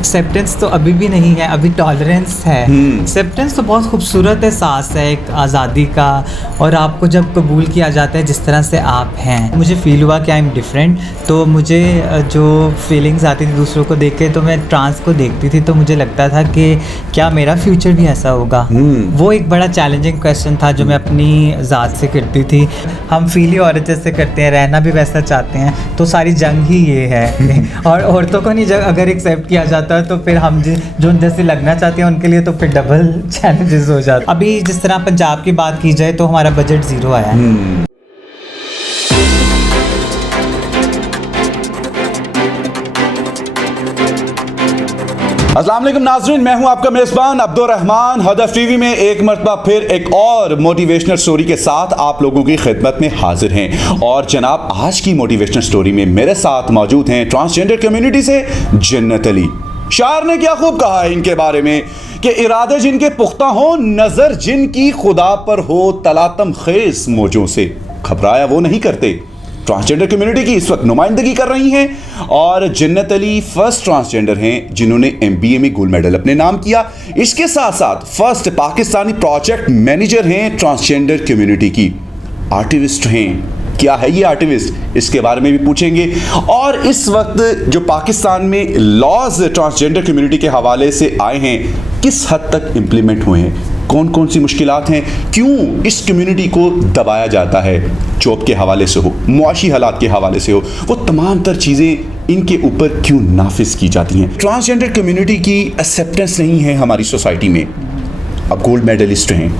Acceptance तो अभी भी नहीं है, अभी टॉलरेंस है। एक्सेप्टेंस तो बहुत खूबसूरत एहसास है एक आज़ादी का, और आपको जब कबूल किया जाता है जिस तरह से आप हैं। मुझे फ़ील हुआ कि आई एम डिफरेंट, तो मुझे जो फीलिंग्स आती थी दूसरों को देख के, तो मैं ट्रांस को देखती थी तो मुझे लगता था कि क्या मेरा फ्यूचर भी ऐसा होगा। वो एक बड़ा चैलेंजिंग क्वेश्चन था जो मैं अपनी ज़ात से करती थी। हम फील ही औरत जैसे करते हैं, रहना भी वैसा चाहते हैं, तो सारी जंग ही ये है। और औरतों को नहीं अगर एक्सेप्ट किया जाता है तो फिर हम जो जैसे लगना चाहते हैं उनके लिए तो फिर डबल चैलेंजेस हो जाते हैं। अभी जिस तरह पंजाब की बात की जाए तो हमारा बजट 0 आया है। अस्सलाम वालेकुम नाज़रीन, मैं हूं आपका मेज़बान अब्दुर्रहमान। हदफ टीवी में एक मरतबा फिर एक और मोटिवेशनल स्टोरी के साथ आप लोगों की खिदमत में हाजिर हैं। और जनाब, आज की मोटिवेशनल स्टोरी में मेरे साथ मौजूद हैं ट्रांसजेंडर कम्युनिटी से जन्नत अली। शायर ने क्या खूब कहा है इनके बारे में कि इरादे जिनके पुख्ता हो, नजर जिनकी खुदा पर हो, तलातम खेस मौजों से घबराया वो नहीं करते। ट्रांसजेंडर कम्युनिटी की इस वक्त नुमाइंदगी कर रही हैं और जन्नत अली फर्स्ट ट्रांसजेंडर हैं जिन्होंने MBA में गोल्ड मेडल अपने नाम किया। इसके साथ साथ फर्स्ट पाकिस्तानी प्रोजेक्ट मैनेजर हैं ट्रांसजेंडर कम्युनिटी की। आर्टिविस्ट हैं। क्या है ये आर्टिविस्ट, इसके बारे में भी पूछेंगे। और इस वक्त जो पाकिस्तान में लॉज ट्रांसजेंडर कम्युनिटी के हवाले से आए हैं, किस हद तक इंप्लीमेंट हुए हैं, कौन कौन सी मुश्किलात हैं, क्यों इस कम्युनिटी को दबाया जाता है, जॉब के हवाले से हो, मुआशी हालात के हवाले से हो, वो तमाम तर चीज़ें इनके ऊपर क्यों नाफिज की जाती हैं। ट्रांसजेंडर कम्युनिटी की एक्सेप्टेंस नहीं है हमारी सोसाइटी में। अब गोल्ड मेडलिस्ट हैं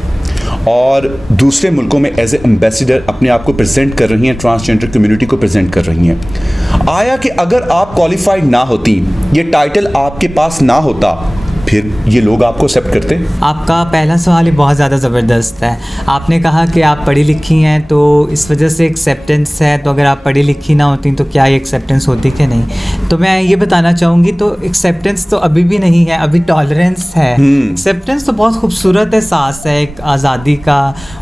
और दूसरे मुल्कों में एज ए एम्बेसडर अपने आप को प्रेजेंट कर रही हैं, ट्रांसजेंडर कम्युनिटी को प्रेजेंट कर रही हैं। आया कि अगर आप क्वालिफाइड ना होती, ये टाइटल आपके पास ना होता, फिर ये लोग आपको एक्सेप्ट करते? आपका पहला सवाल ही बहुत ज़्यादा ज़बरदस्त है। आपने कहा कि आप पढ़ी लिखी हैं तो इस वजह से एक्सेप्टेंस है, तो अगर आप पढ़ी लिखी ना होती तो क्या ये एक्सेप्टेंस होती कि नहीं? तो मैं ये बताना चाहूँगी, तो एक्सेप्टेंस तो अभी भी नहीं है, अभी टॉलरेंस है। एक्सेप्टेंस तो बहुत खूबसूरत एहसास है एक आज़ादी का,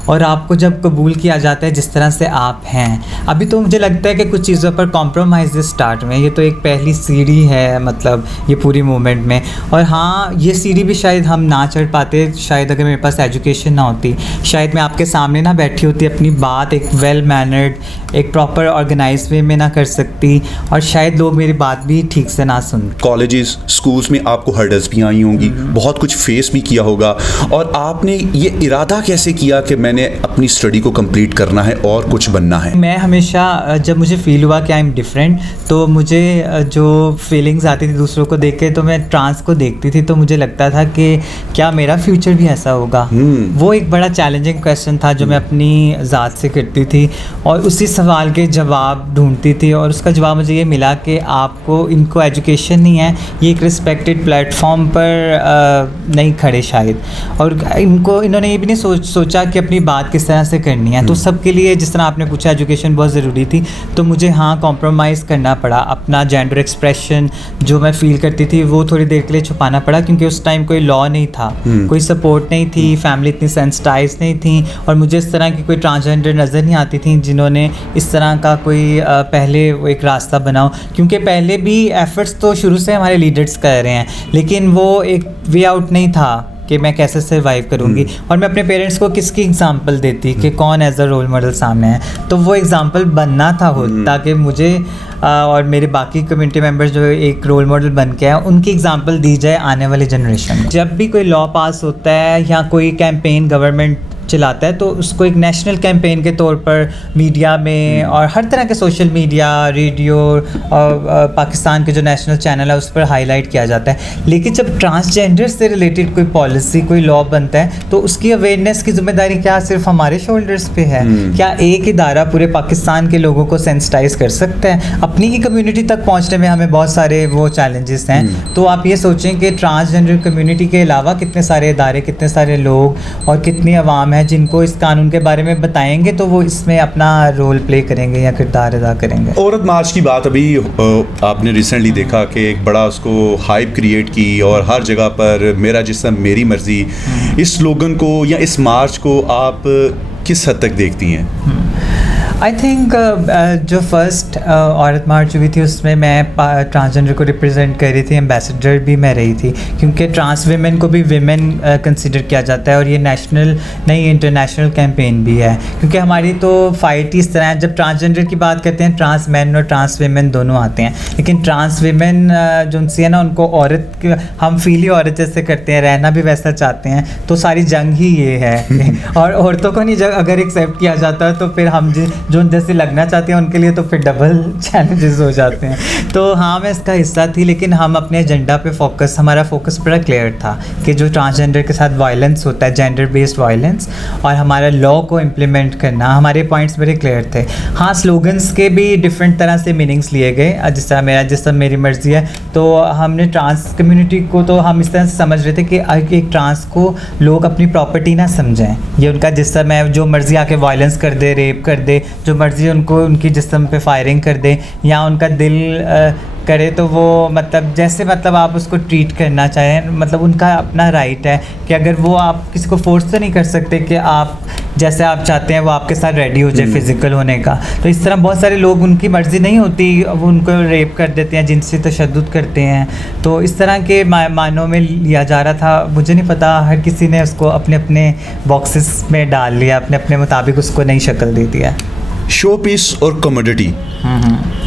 और आपको जब कबूल किया जाता है जिस तरह से आप हैं। अभी तो मुझे लगता है कि कुछ चीज़ों पर कॉम्प्रोमाइज़ स्टार्ट में, ये तो एक पहली सीढ़ी है मतलब ये पूरी मूवमेंट में। और हाँ, ये सीढ़ी भी शायद हम ना चढ़ पाते, शायद अगर मेरे पास एजुकेशन ना होती, शायद मैं आपके सामने ना बैठी होती, अपनी बात एक वेल मैनर्ड, एक प्रॉपर ऑर्गेनाइज वे में ना कर सकती, और शायद लोग मेरी बात भी ठीक से ना सुनते। कॉलेजेस, स्कूल्स में आपको हर्डल्स भी आई होंगी, बहुत कुछ फेस भी किया होगा, और आपने ये इरादा कैसे किया कि मैंने अपनी स्टडी को कंप्लीट करना है और कुछ बनना है? मैं हमेशा जब मुझे फ़ील हुआ कि आई एम डिफरेंट, तो मुझे जो फीलिंग्स आती थी दूसरों को देख के, तो मैं ट्रांस को देखती थी तो मुझे लगता था कि क्या मेरा फ्यूचर भी ऐसा होगा। वो एक बड़ा चैलेंजिंग क्वेश्चन था जो मैं अपनी ज़ात से करती थी, और उसी सवाल के जवाब ढूंढती थी, और उसका जवाब मुझे ये मिला कि आपको इनको एजुकेशन नहीं है, ये एक रिस्पेक्टेड प्लेटफॉर्म पर नहीं खड़े शायद, और इन्होंने ये भी नहीं सोचा कि अपनी बात किस तरह से करनी है। तो सबके लिए, जिस तरह आपने पूछा, एजुकेशन बहुत ज़रूरी थी, तो मुझे हाँ कॉम्प्रोमाइज़ करना पड़ा। अपना जेंडर एक्सप्रेशन जो मैं फ़ील करती थी वो थोड़ी देर के लिए छुपाना पड़ा, क्योंकि उस टाइम कोई लॉ नहीं था, कोई सपोर्ट नहीं थी, फैमिली इतनी सेंसिटाइज नहीं थी, और मुझे इस तरह की कोई ट्रांसजेंडर नज़र नहीं आती थी जिन्होंने इस तरह का कोई पहले वो एक रास्ता बनाओ। क्योंकि पहले भी एफ़र्ट्स तो शुरू से हमारे लीडर्स कर रहे हैं, लेकिन वो एक वे आउट नहीं था कि मैं कैसे सर्वाइव करूँगी। और मैं अपने पेरेंट्स को किसकी एग्जांपल देती कि कौन एज अ रोल मॉडल सामने है, तो वो एग्जांपल बनना था ताकि मुझे और मेरे बाकी कम्युनिटी मेंबर्स जो एक रोल मॉडल बन के हैं उनकी एग्जांपल दी जाए आने वाली जनरेशन में। जब भी कोई लॉ पास होता है या कोई कैंपेन गवर्नमेंट चलाता है, तो उसको एक नेशनल कैंपेन के तौर पर मीडिया में और हर तरह के सोशल मीडिया, रेडियो और पाकिस्तान के जो नेशनल चैनल है उस पर हाईलाइट किया जाता है। लेकिन जब ट्रांसजेंडर से रिलेटेड कोई पॉलिसी, कोई लॉ बनता है, तो उसकी अवेयरनेस की जिम्मेदारी क्या सिर्फ हमारे शोल्डर्स पे है? क्या एक इदारा पूरे पाकिस्तान के लोगों को सेंसिटाइज कर सकता है? अपनी ही कम्युनिटी तक पहुँचने में हमें बहुत सारे वो चैलेंजेस हैं। तो आप ये सोचें कि ट्रांसजेंडर कम्युनिटी के अलावा कितने सारे इदारे, कितने सारे लोग और कितनी आवाम जिनको इस कानून के बारे में बताएंगे तो वो इसमें अपना रोल प्ले करेंगे या किरदार अदा करेंगे। औरत मार्च की बात अभी आपने रिसेंटली देखा कि एक बड़ा उसको हाइप क्रिएट की और हर जगह पर मेरा जिस्म मेरी मर्जी, इस स्लोगन को या इस मार्च को आप किस हद तक देखती हैं? आई थिंक जो फर्स्ट औरत मार्च हुई थी उसमें मैं ट्रांसजेंडर को रिप्रेजेंट कर रही थी, एम्बेसडर भी मैं रही थी, क्योंकि ट्रांस वेमेन को भी वेमेन कंसिडर किया जाता है और ये नेशनल नहीं इंटरनेशनल कैंपेन भी है, क्योंकि हमारी तो फाइट इस तरह है, जब ट्रांसजेंडर की बात करते हैं ट्रांस मैन और ट्रांस वेमेन दोनों आते हैं, लेकिन ट्रांस वेमेन जो उनसे है ना उनको औरत हम फील ही औरत जैसे करते हैं, रहना भी वैसा चाहते हैं, तो सारी जंग ही ये है और औरतों को नहीं अगर एक्सेप्ट किया जाता है तो फिर हम जो जैसे लगना चाहते हैं उनके लिए तो फिर डबल चैलेंजेस हो जाते हैं। तो हाँ मैं इसका हिस्सा थी, लेकिन हम अपने एजेंडा पे फोकस, हमारा फोकस बड़ा क्लियर था कि जो ट्रांसजेंडर के साथ वायलेंस होता है, जेंडर बेस्ड वायलेंस, और हमारा लॉ को इम्प्लीमेंट करना, हमारे पॉइंट्स बड़े क्लियर थे। हाँ स्लोगन्स के भी डिफरेंट तरह से मीनिंग्स लिए गए, जिस तरह मेरी मर्ज़ी है, तो हमने ट्रांस कम्युनिटी को तो हम इस तरह से समझ रहे थे कि एक ट्रांस को लोग अपनी प्रॉपर्टी ना समझें, ये उनका जिस्म है, जो मर्ज़ी आके वायलेंस कर दे, रेप कर दे, जो मर्ज़ी उनको उनकी जिस्म पे फायरिंग कर दे, या उनका दिल करे तो वो मतलब जैसे मतलब आप उसको ट्रीट करना चाहें, मतलब उनका अपना राइट है कि अगर वो आप किसी को फोर्स तो नहीं कर सकते कि आप जैसे आप चाहते हैं वो आपके साथ रेडी हो जाए फिज़िकल होने का। तो इस तरह बहुत सारे लोग उनकी मर्ज़ी नहीं होती, वो उनको रेप कर देते हैं, जिनसी तशद्दुद करते हैं, तो इस तरह के मायनों में लिया जा रहा था। मुझे नहीं पता, हर किसी ने उसको अपने अपने बॉक्सेस में डाल लिया, अपने अपने मुताबिक उसको नई शक्ल दे दिया। शो पीस और कमोडिटी,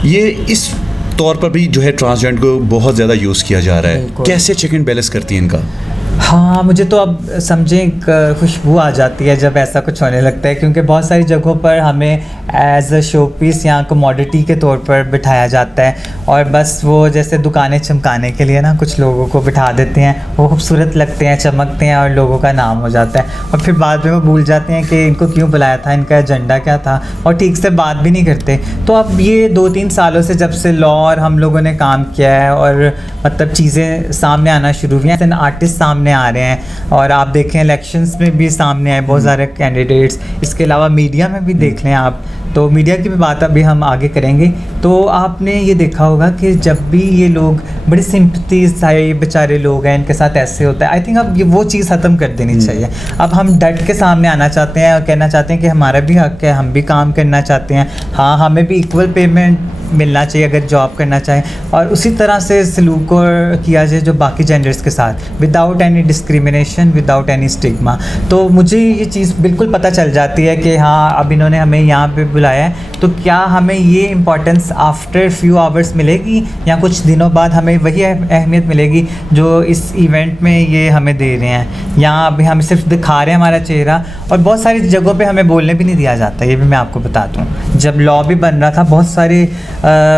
ये इस तौर पर भी जो है ट्रांसजेंडर को बहुत ज़्यादा यूज़ किया जा रहा है, कैसे चेक एंड बैलेंस करती है इनका? हाँ मुझे तो अब समझें खुशबू आ जाती है जब ऐसा कुछ होने लगता है, क्योंकि बहुत सारी जगहों पर हमें एज अ शो पीस या कमोडिटी के तौर पर बिठाया जाता है, और बस वो जैसे दुकानें चमकाने के लिए ना कुछ लोगों को बिठा देते हैं, वो खूबसूरत लगते हैं, चमकते हैं और लोगों का नाम हो जाता है, और फिर बाद में वो भूल जाते हैं कि इनको क्यों बुलाया था, इनका एजेंडा क्या था, और ठीक से बात भी नहीं करते। तो अब ये 2-3 सालों से जब से लॉ और हम लोगों ने काम किया है और मतलब चीज़ें सामने आना शुरू हुई हैं, आर्टिस्ट सामने आ रहे हैं, और आप देखें इलेक्शंस में भी सामने आए बहुत सारे कैंडिडेट्स, इसके अलावा मीडिया में भी देख लें आप, तो मीडिया की भी बात अभी हम आगे करेंगे। तो आपने ये देखा होगा कि जब भी ये लोग बड़ी सिंपथी सारे बेचारे लोग हैं, इनके साथ ऐसे होता है, आई थिंक अब ये वो चीज़ ख़त्म कर देनी चाहिए। अब हम डट के सामने आना चाहते हैं और कहना चाहते हैं कि हमारा भी हक है, हम भी काम करना चाहते हैं, हाँ हमें भी इक्वल पेमेंट मिलना चाहिए अगर जॉब करना चाहें, और उसी तरह से सलूक किया जाए जो बाकी जेंडर्स के साथ, without any discrimination, without any stigma. तो मुझे ये चीज़ बिल्कुल पता चल जाती है कि हाँ अब इन्होंने हमें यहाँ पे बुलाया है, तो क्या हमें ये इम्पोर्टेंस आफ्टर फ्यू आवर्स मिलेगी या कुछ दिनों बाद हमें वही अहमियत मिलेगी जो इस इवेंट में ये हमें दे रहे हैं, या अभी हम सिर्फ दिखा रहे हैं हमारा चेहरा, और बहुत सारी जगहों पे हमें बोलने भी नहीं दिया जाता। ये भी मैं आपको बता दूँ, जब लॉ भी बन रहा था बहुत सारे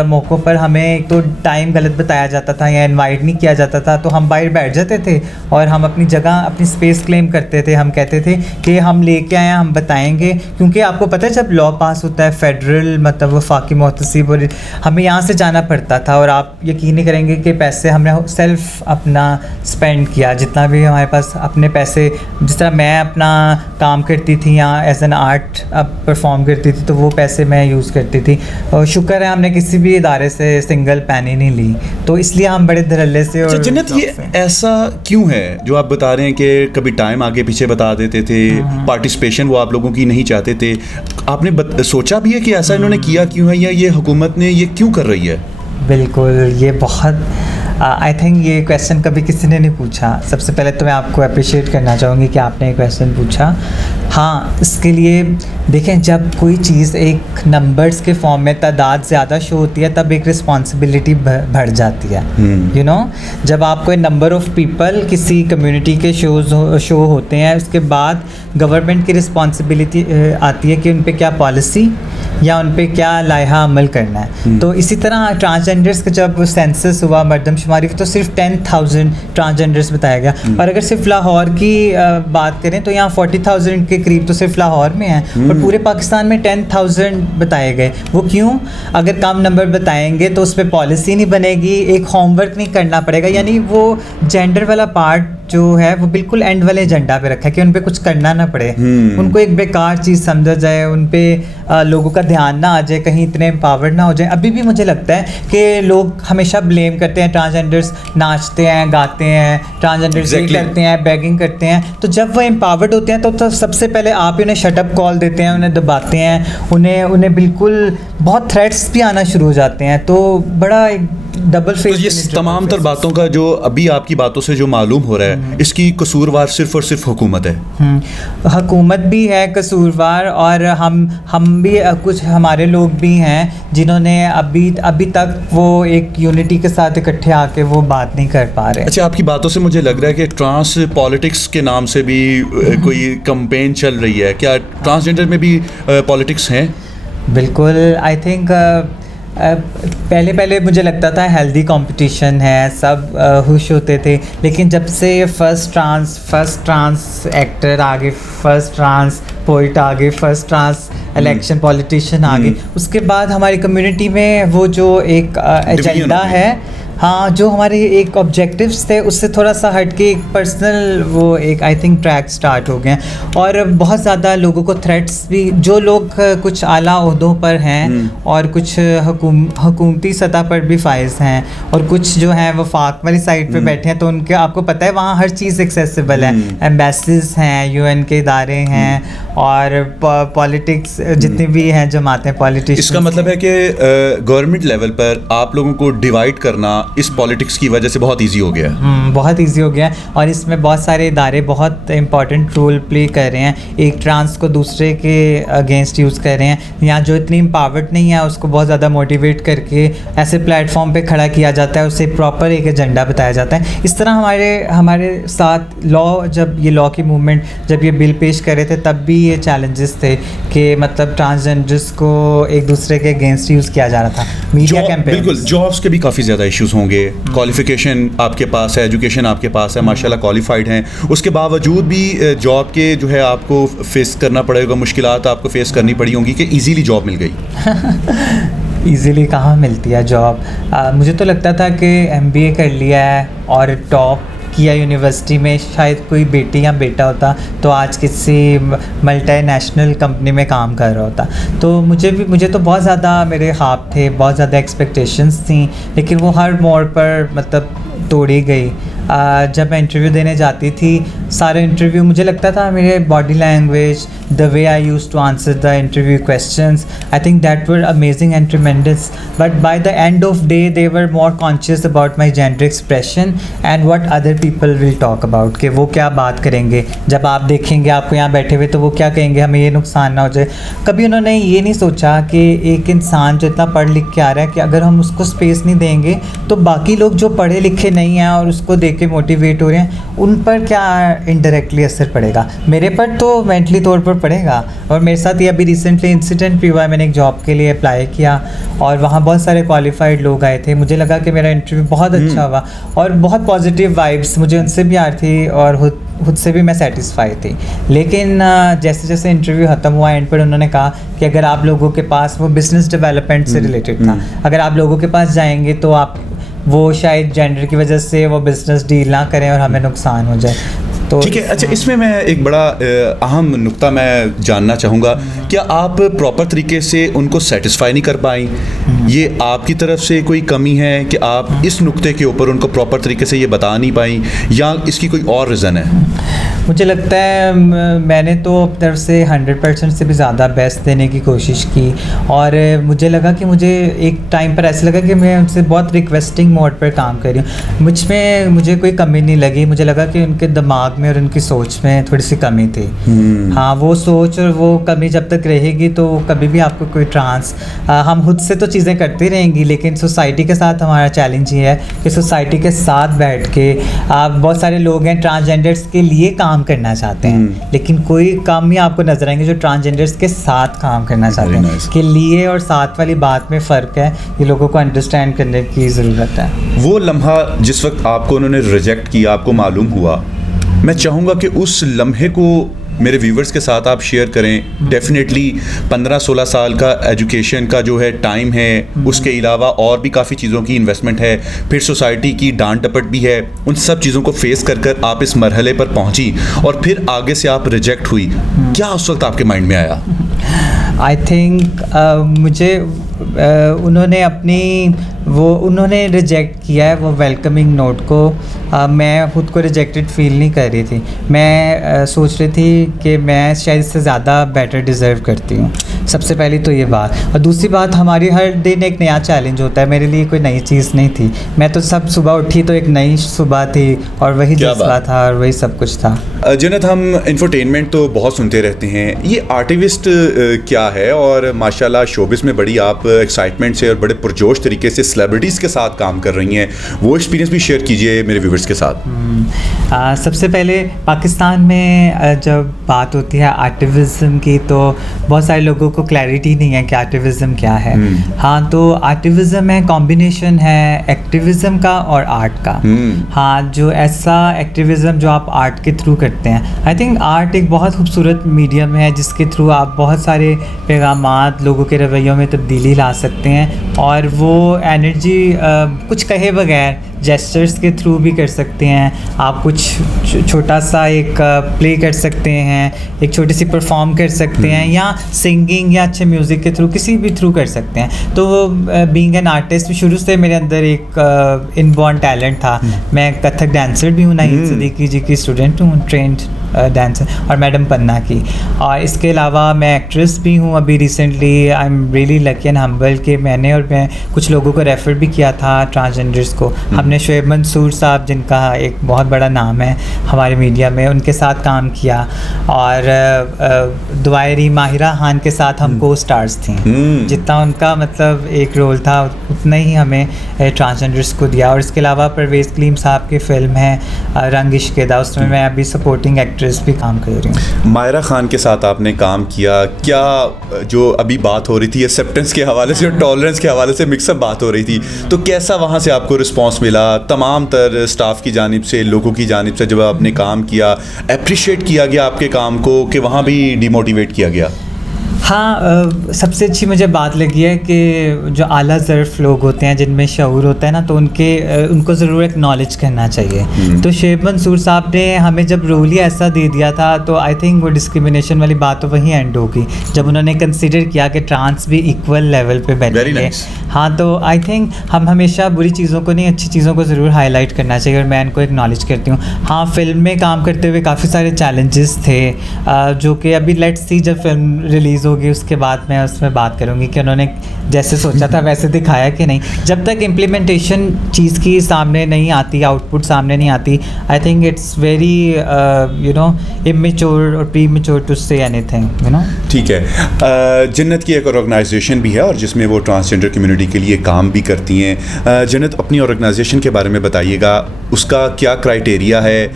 मौक़ों पर हमें एक तो टाइम गलत बताया जाता था या इनवाइट नहीं किया जाता था, तो हम बाहर बैठ जाते थे और हम अपनी जगह अपनी स्पेस क्लेम करते थे, हम कहते थे कि हम लेके आए हैं, हम बताएंगे, क्योंकि आपको पता है जब लॉ पास होता है फेडरल मतलब वफाकी मुहतसिब, और हमें यहाँ से जाना पड़ता था, और आप यकीन नहीं करेंगे कि पैसे हमने सेल्फ अपना स्पेंड किया, जितना भी हमारे पास अपने पैसे, जिस तरह मैं अपना काम करती थी या एज एन आर्ट अब परफॉर्म करती थी तो वो पैसे मैं यूज़ करती थी, और शुक्र है हमने किसी भी इदारे से सिंगल पैनी नहीं ली, तो इसलिए हम बड़े धड़ल्ले से। और जन्नत ये ऐसा क्यों है जो आप बता रहे हैं कि कभी टाइम आगे पीछे बता देते थे, पार्टिसिपेशन वो आप लोगों की नहीं चाहते थे, आपने सोचा भी है कि ऐसा इन्होंने किया क्यों है, या ये हुकूमत ने ये क्यों कर रही है? बिल्कुल, ये बहुत आई थिंक ये क्वेश्चन कभी किसी ने नहीं पूछा। सबसे पहले तो मैं आपको अप्रिशिएट करना चाहूँगी कि आपने ये क्वेश्चन पूछा। हाँ, इसके लिए देखें, जब कोई चीज़ एक नंबर्स के फॉर्म में तादाद ज़्यादा शो होती है तब एक रिस्पॉन्सिबिलिटी बढ़ जाती है। यू नो, जब आप कोई नंबर ऑफ़ पीपल किसी कम्युनिटी के शो होते हैं, उसके बाद गवर्नमेंट की रिस्पॉन्सिबिलिटी आती है कि उन पर क्या पॉलिसी या उन पे क्या लाइहा अमल करना है। तो इसी तरह ट्रांसजेंडर्स का जब सेंसस हुआ, मरदमशुमारी, तो सिर्फ 10,000 ट्रांसजेंडर्स बताया गया, और अगर सिर्फ लाहौर की बात करें तो यहाँ 40,000 के करीब तो सिर्फ लाहौर में है, और पूरे पाकिस्तान में 10,000 बताए गए। वो क्यों? अगर कम नंबर बताएंगे तो उस पर पॉलिसी नहीं बनेगी, एक होमवर्क नहीं करना पड़ेगा, यानी वो जेंडर वाला पार्ट जो है वो बिल्कुल एंड वाले एजेंडा पे रखा है कि उन पे कुछ करना ना पड़े, उनको एक बेकार चीज़ समझा जाए, उन पे लोगों का ध्यान ना आ जाए, कहीं इतने एम्पावर्ड ना हो जाए। अभी भी मुझे लगता है कि लोग हमेशा ब्लेम करते हैं, ट्रांसजेंडर्स नाचते हैं, गाते हैं, ट्रांसजेंडर्स ये करते हैं, बैगिंग करते हैं, तो जब वो एम्पावर्ड होते हैं तो सबसे पहले आप ही उन्हें शटअप कॉल देते हैं, उन्हें दबाते हैं, उन्हें बिल्कुल बहुत थ्रेट्स भी आना शुरू हो जाते हैं, तो बड़ा एक डबल तो फेस। ये तमाम तर बातों का जो अभी आपकी बातों से जो मालूम हो रहा है, इसकी कसूरवार सिर्फ और सिर्फ हुकूमत है। हुकूमत भी है कसूरवार, और हम भी कुछ हमारे लोग भी हैं जिन्होंने अभी तक वो एक यूनिटी के साथ इकट्ठे आके वो बात नहीं कर पा रहे। अच्छा, आपकी बातों से मुझे लग रहा है कि ट्रांस पॉलिटिक्स के नाम से भी कोई कैंपेन चल रही है। क्या ट्रांसजेंडर में भी पॉलिटिक्स हैं? बिल्कुल, आई थिंक पहले मुझे लगता था हेल्दी कंपटीशन है, सब खुश होते थे, लेकिन जब से फर्स्ट ट्रांस एक्टर आगे, फर्स्ट ट्रांस पोइट आगे, फर्स्ट ट्रांस इलेक्शन पॉलिटिशियन आगे, उसके बाद हमारी कम्युनिटी में वो जो एक एजेंडा है, हाँ, जो हमारे एक ऑब्जेक्टिव्स थे उससे थोड़ा सा हट के एक पर्सनल वो एक आई थिंक ट्रैक स्टार्ट हो गए, और बहुत ज़्यादा लोगों को थ्रेट्स भी, जो लोग कुछ आला ओहदों पर हैं और कुछ हुकूमती सतह पर भी फाइज हैं, और कुछ जो हैं वफाक वाली साइड पे बैठे हैं, तो उनके आपको पता है वहाँ हर चीज़ एक्सेसिबल है, एम्बेसीज हैं, यूएन के इदारे हैं, और पॉलिटिक्स जितनी भी हैं जमातें पॉलिटिक्स। इसका मतलब है कि गवर्नमेंट लेवल पर आप लोगों को डिवाइड करना इस पॉलिटिक्स की वजह से बहुत इजी हो गया है। बहुत इजी हो गया, और इसमें बहुत सारे इदारे बहुत इंपॉर्टेंट रोल प्ले कर रहे हैं, एक ट्रांस को दूसरे के अगेंस्ट यूज़ कर रहे हैं, या जो इतनी एम्पावर्ड नहीं है उसको बहुत ज़्यादा मोटिवेट करके ऐसे प्लेटफॉर्म पे खड़ा किया जाता है, उसे प्रॉपर एक एजेंडा बताया जाता है। इस तरह हमारे साथ जब ये लॉ की मूवमेंट, जब ये बिल पेश कर रहे थे, तब भी ये चैलेंजेस थे कि मतलब ट्रांसजेंडर्स को एक दूसरे के अगेंस्ट यूज़ किया जा रहा था, मीडिया कैंपेन। बिल्कुल, जॉब्स के भी काफ़ी ज़्यादा इश्यूज होंगे, क्वालिफिकेशन आपके पास है, एजुकेशन आपके पास है, माशाल्लाह क्वालिफाइड हैं, उसके बावजूद भी जॉब के जो है आपको फेस करना पड़ेगा, मुश्किलात आपको फेस करनी पड़ी होंगी कि इजीली जॉब मिल गई। इजीली कहाँ मिलती है जॉब? मुझे तो लगता था कि एमबीए कर लिया है और टॉप किया यूनिवर्सिटी में, शायद कोई बेटी या बेटा होता तो आज किसी मल्टीनेशनल कंपनी में काम कर रहा होता। तो मुझे तो बहुत ज़्यादा मेरे ख्वाब थे, बहुत ज़्यादा एक्सपेक्टेशंस थी, लेकिन वो हर मोड़ पर मतलब तोड़ी गई। जब मैं इंटरव्यू देने जाती थी, सारे इंटरव्यू मुझे लगता था मेरे body language, the way I use to answer the interview questions, I think that were amazing and tremendous, but by the end of day they were more conscious about my gender expression and what other people will talk about, कि वो क्या बात करेंगे जब आप देखेंगे आपको यहाँ बैठे हुए, तो वो क्या कहेंगे, हमें ये नुकसान ना हो जाए। कभी उन्होंने ये नहीं सोचा कि एक इंसान जो इतना पढ़ लिख के आ रहा है, कि अगर हम उसको स्पेस नहीं देंगे तो बाकी लोग जो पढ़े लिखे नहीं हैं और उसको देख के मोटिवेट हो रहे हैं, उन पर क्या इनडायरेक्टली असर पड़ेगा। मेरे पर तो मेंटली तौर पर पड़ेगा। और मेरे साथ ये अभी रिसेंटली इंसिडेंट भी हुआ है, मैंने एक जॉब के लिए अप्लाई किया और वहाँ बहुत सारे क्वालिफाइड लोग आए थे, मुझे लगा कि मेरा इंटरव्यू बहुत अच्छा हुआ और बहुत पॉजिटिव वाइब्स मुझे उनसे भी आ रही थी और खुद से भी मैं सेटिस्फाई थी। लेकिन जैसे जैसे इंटरव्यू ख़त्म हुआ, एंड पर उन्होंने कहा कि अगर आप लोगों के पास, वो बिज़नेस डेवलपमेंट से रिलेटेड था, अगर आप लोगों के पास जाएंगे तो आप वो शायद जेंडर की वजह से वो बिज़नेस डील ना करें और हमें नुकसान हो जाए। तो ठीक है। अच्छा, इसमें मैं एक बड़ा अहम नुक्ता मैं जानना चाहूँगा, क्या आप प्रॉपर तरीके से उनको सेटिस्फाई नहीं कर पाई? ये आपकी तरफ से कोई कमी है कि आप इस नुक्ते के ऊपर उनको प्रॉपर तरीके से ये बता नहीं पाई, या इसकी कोई और रीज़न है? मुझे लगता है मैंने तो अपनी तरफ से 100% से भी ज़्यादा बेस्ट देने की कोशिश की, और मुझे लगा कि मुझे एक टाइम पर ऐसा लगा कि मैं उनसे बहुत रिक्वेस्टिंग मोड पर काम कर रही हूँ। मुझे कोई कमी नहीं लगी, मुझे लगा कि उनके दिमाग में और उनकी सोच में थोड़ी सी कमी थी। हाँ, वो सोच और वो कमी जब तक रहेगी तो कभी भी आपको कोई हम खुद से तो चीज़ें करती रहेंगी, लेकिन सोसाइटी के साथ हमारा चैलेंज ये है कि सोसाइटी के साथ बैठ के बहुत सारे लोग हैं ट्रांसजेंडर्स के लिए काम करना चाहते हैं, लेकिन कोई कम ही आपको नजर आएंगे जो ट्रांसजेंडर्स के साथ काम करना चाहते हैं। के लिए और साथ वाली बात में फ़र्क है, ये लोगों को अंडरस्टैंड करने की ज़रूरत है। वो लम्हा जिस वक्त आपको उन्होंने रिजेक्ट किया, आपको मालूम हुआ, मैं चाहूँगा कि उस लम्हे को मेरे व्यूवर्स के साथ आप शेयर करें। डेफिनेटली 15-16 साल का एजुकेशन का जो है टाइम है, उसके अलावा और भी काफ़ी चीज़ों की इन्वेस्टमेंट है, फिर सोसाइटी की डांट डपट भी है, उन सब चीज़ों को फेस कर कर आप इस मरहले पर पहुंची और फिर आगे से आप रिजेक्ट हुई। क्या उस वक्त आपके माइंड में आया? आई थिंक मुझे उन्होंने रिजेक्ट किया है वो वेलकमिंग नोट को। मैं खुद को रिजेक्टेड फील नहीं कर रही थी। मैं सोच रही थी कि मैं शायद इससे ज़्यादा बेटर डिज़र्व करती हूँ। सबसे पहली तो ये बात, और दूसरी बात, हमारी हर दिन एक नया चैलेंज होता है। मेरे लिए कोई नई चीज़ नहीं थी। मैं तो सब सुबह उठी तो एक नई सुबह थी और वही जज्बा था और वही सब कुछ था। जन्नत, हम इंफोटेनमेंट तो बहुत सुनते रहते हैं, ये आर्टिविस्ट क्या है? और माशाल्लाह शोबिस में बड़ी आप एक्साइटमेंट से और बड़े पुरजोश तरीके से सेलिब्रिटीज़ के साथ काम कर रही हैं, वो एक्सपीरियंस भी शेयर कीजिए मेरे व्यूवर्स के साथ। सबसे पहले पाकिस्तान में जब बात होती है आर्टिविज़म की तो बहुत सारे लोगों को क्लैरिटी नहीं है कि आर्टिविज़म क्या है। हाँ, तो आर्टिविज़म है कॉम्बिनेशन है एक्टिविज़म का और आर्ट का। हाँ, जो ऐसा एक्टिविज़म जो आप आर्ट के थ्रू करते हैं, आई थिंक आर्ट एक बहुत खूबसूरत मीडियम है जिसके थ्रू आप बहुत सारे पैगामात लोगों के रवैयों में तब्दीली ला सकते हैं और वो एनर्जी कुछ कहे बगैर जेस्चर्स के थ्रू भी कर सकते हैं। आप कुछ छोटा सा एक प्ले कर सकते हैं, एक छोटी सी परफॉर्म कर सकते हैं, या सिंगिंग या अच्छे म्यूज़िक के थ्रू किसी भी थ्रू कर सकते हैं। तो बीइंग एन आर्टिस्ट शुरू से मेरे अंदर एक इनबॉर्न टैलेंट था। मैं कथक डांसर भी हूँ, नाहीद सिद्दीकी जी की स्टूडेंट हूँ, ट्रेंड डांसर, और मैडम पन्ना की। और इसके अलावा मैं एक्ट्रेस भी हूँ। अभी recently I am really lucky and humble कि मैं कुछ लोगों को रेफ़र भी किया था ट्रांसजेंडर्स को। हमने शोएब मंसूर साहब, जिनका एक बहुत बड़ा नाम है हमारे मीडिया में, उनके साथ काम किया, और दुआयरी माहिरा खान के साथ हम को स्टार्स थी। जितना उनका मतलब एक रोल था उतना ही हमें ट्रांसजेंडर्स को दिया। और इसके अलावा परवेज़ कलीम साहब की फ़िल्म है रंग इश्क़-ए-दा, उसमें मैं अभी सपोर्टिंग एक्ट्रेस भी काम कर रही हूँ। माहिरा खान के साथ आपने काम किया, क्या जो अभी बात हो रही थी एक्सेप्टेंस के हवाले से और टॉलरेंस के हवाले से मिक्सअप बात हो रही थी, तो कैसा वहाँ से आपको रिस्पांस मिला तमाम तर स्टाफ की जानिब से, लोगों की जानिब से? जब आपने काम किया, अप्रिशिएट किया गया आपके काम को कि वहाँ भी डिमोटिवेट किया गया? हाँ, सबसे अच्छी मुझे बात लगी है कि जो आला ज़र्फ़ लोग होते हैं, जिनमें शऊर होता है ना, तो उनको ज़रूर एक्नॉलेज करना चाहिए। तो शोएब मंसूर साहब ने हमें जब रोल ही ऐसा दे दिया था, तो आई थिंक वो डिस्क्रिमिनेशन वाली बात तो वहीं एंड होगी जब उन्होंने कंसिडर किया कि ट्रांस भी इक्वल लेवल पे बैठेंगे। हाँ, तो आई थिंक हम हमेशा बुरी चीज़ों को नहीं, अच्छी चीज़ों को ज़रूर हाईलाइट करना चाहिए, और मैं इनको एक्नॉलेज करती हूँ। हाँ, फिल्म में काम करते हुए काफ़ी सारे चैलेंजेस थे, जो कि अभी लेट्स सी जब फिल्म रिलीज़ होगी उसके बाद मैं उसमें बात करूँगी कि उन्होंने जैसे सोचा था वैसे दिखाया कि नहीं। जब तक इम्प्लीमेंटेशन चीज़ की सामने नहीं आती, आउटपुट सामने नहीं आती, I think it's very immature और प्रीमेच्योर टू से एनीथिंग, ठीक है। जन्नत की एक ऑर्गेनाइजेशन भी है और जिसमें वो ट्रांसजेंडर कम्युनिटी के लिए काम भी करती हैं। जन्नत, अपनी ऑर्गेनाइजेशन के बारे में बताइएगा, उसका क्या क्राइटेरिया है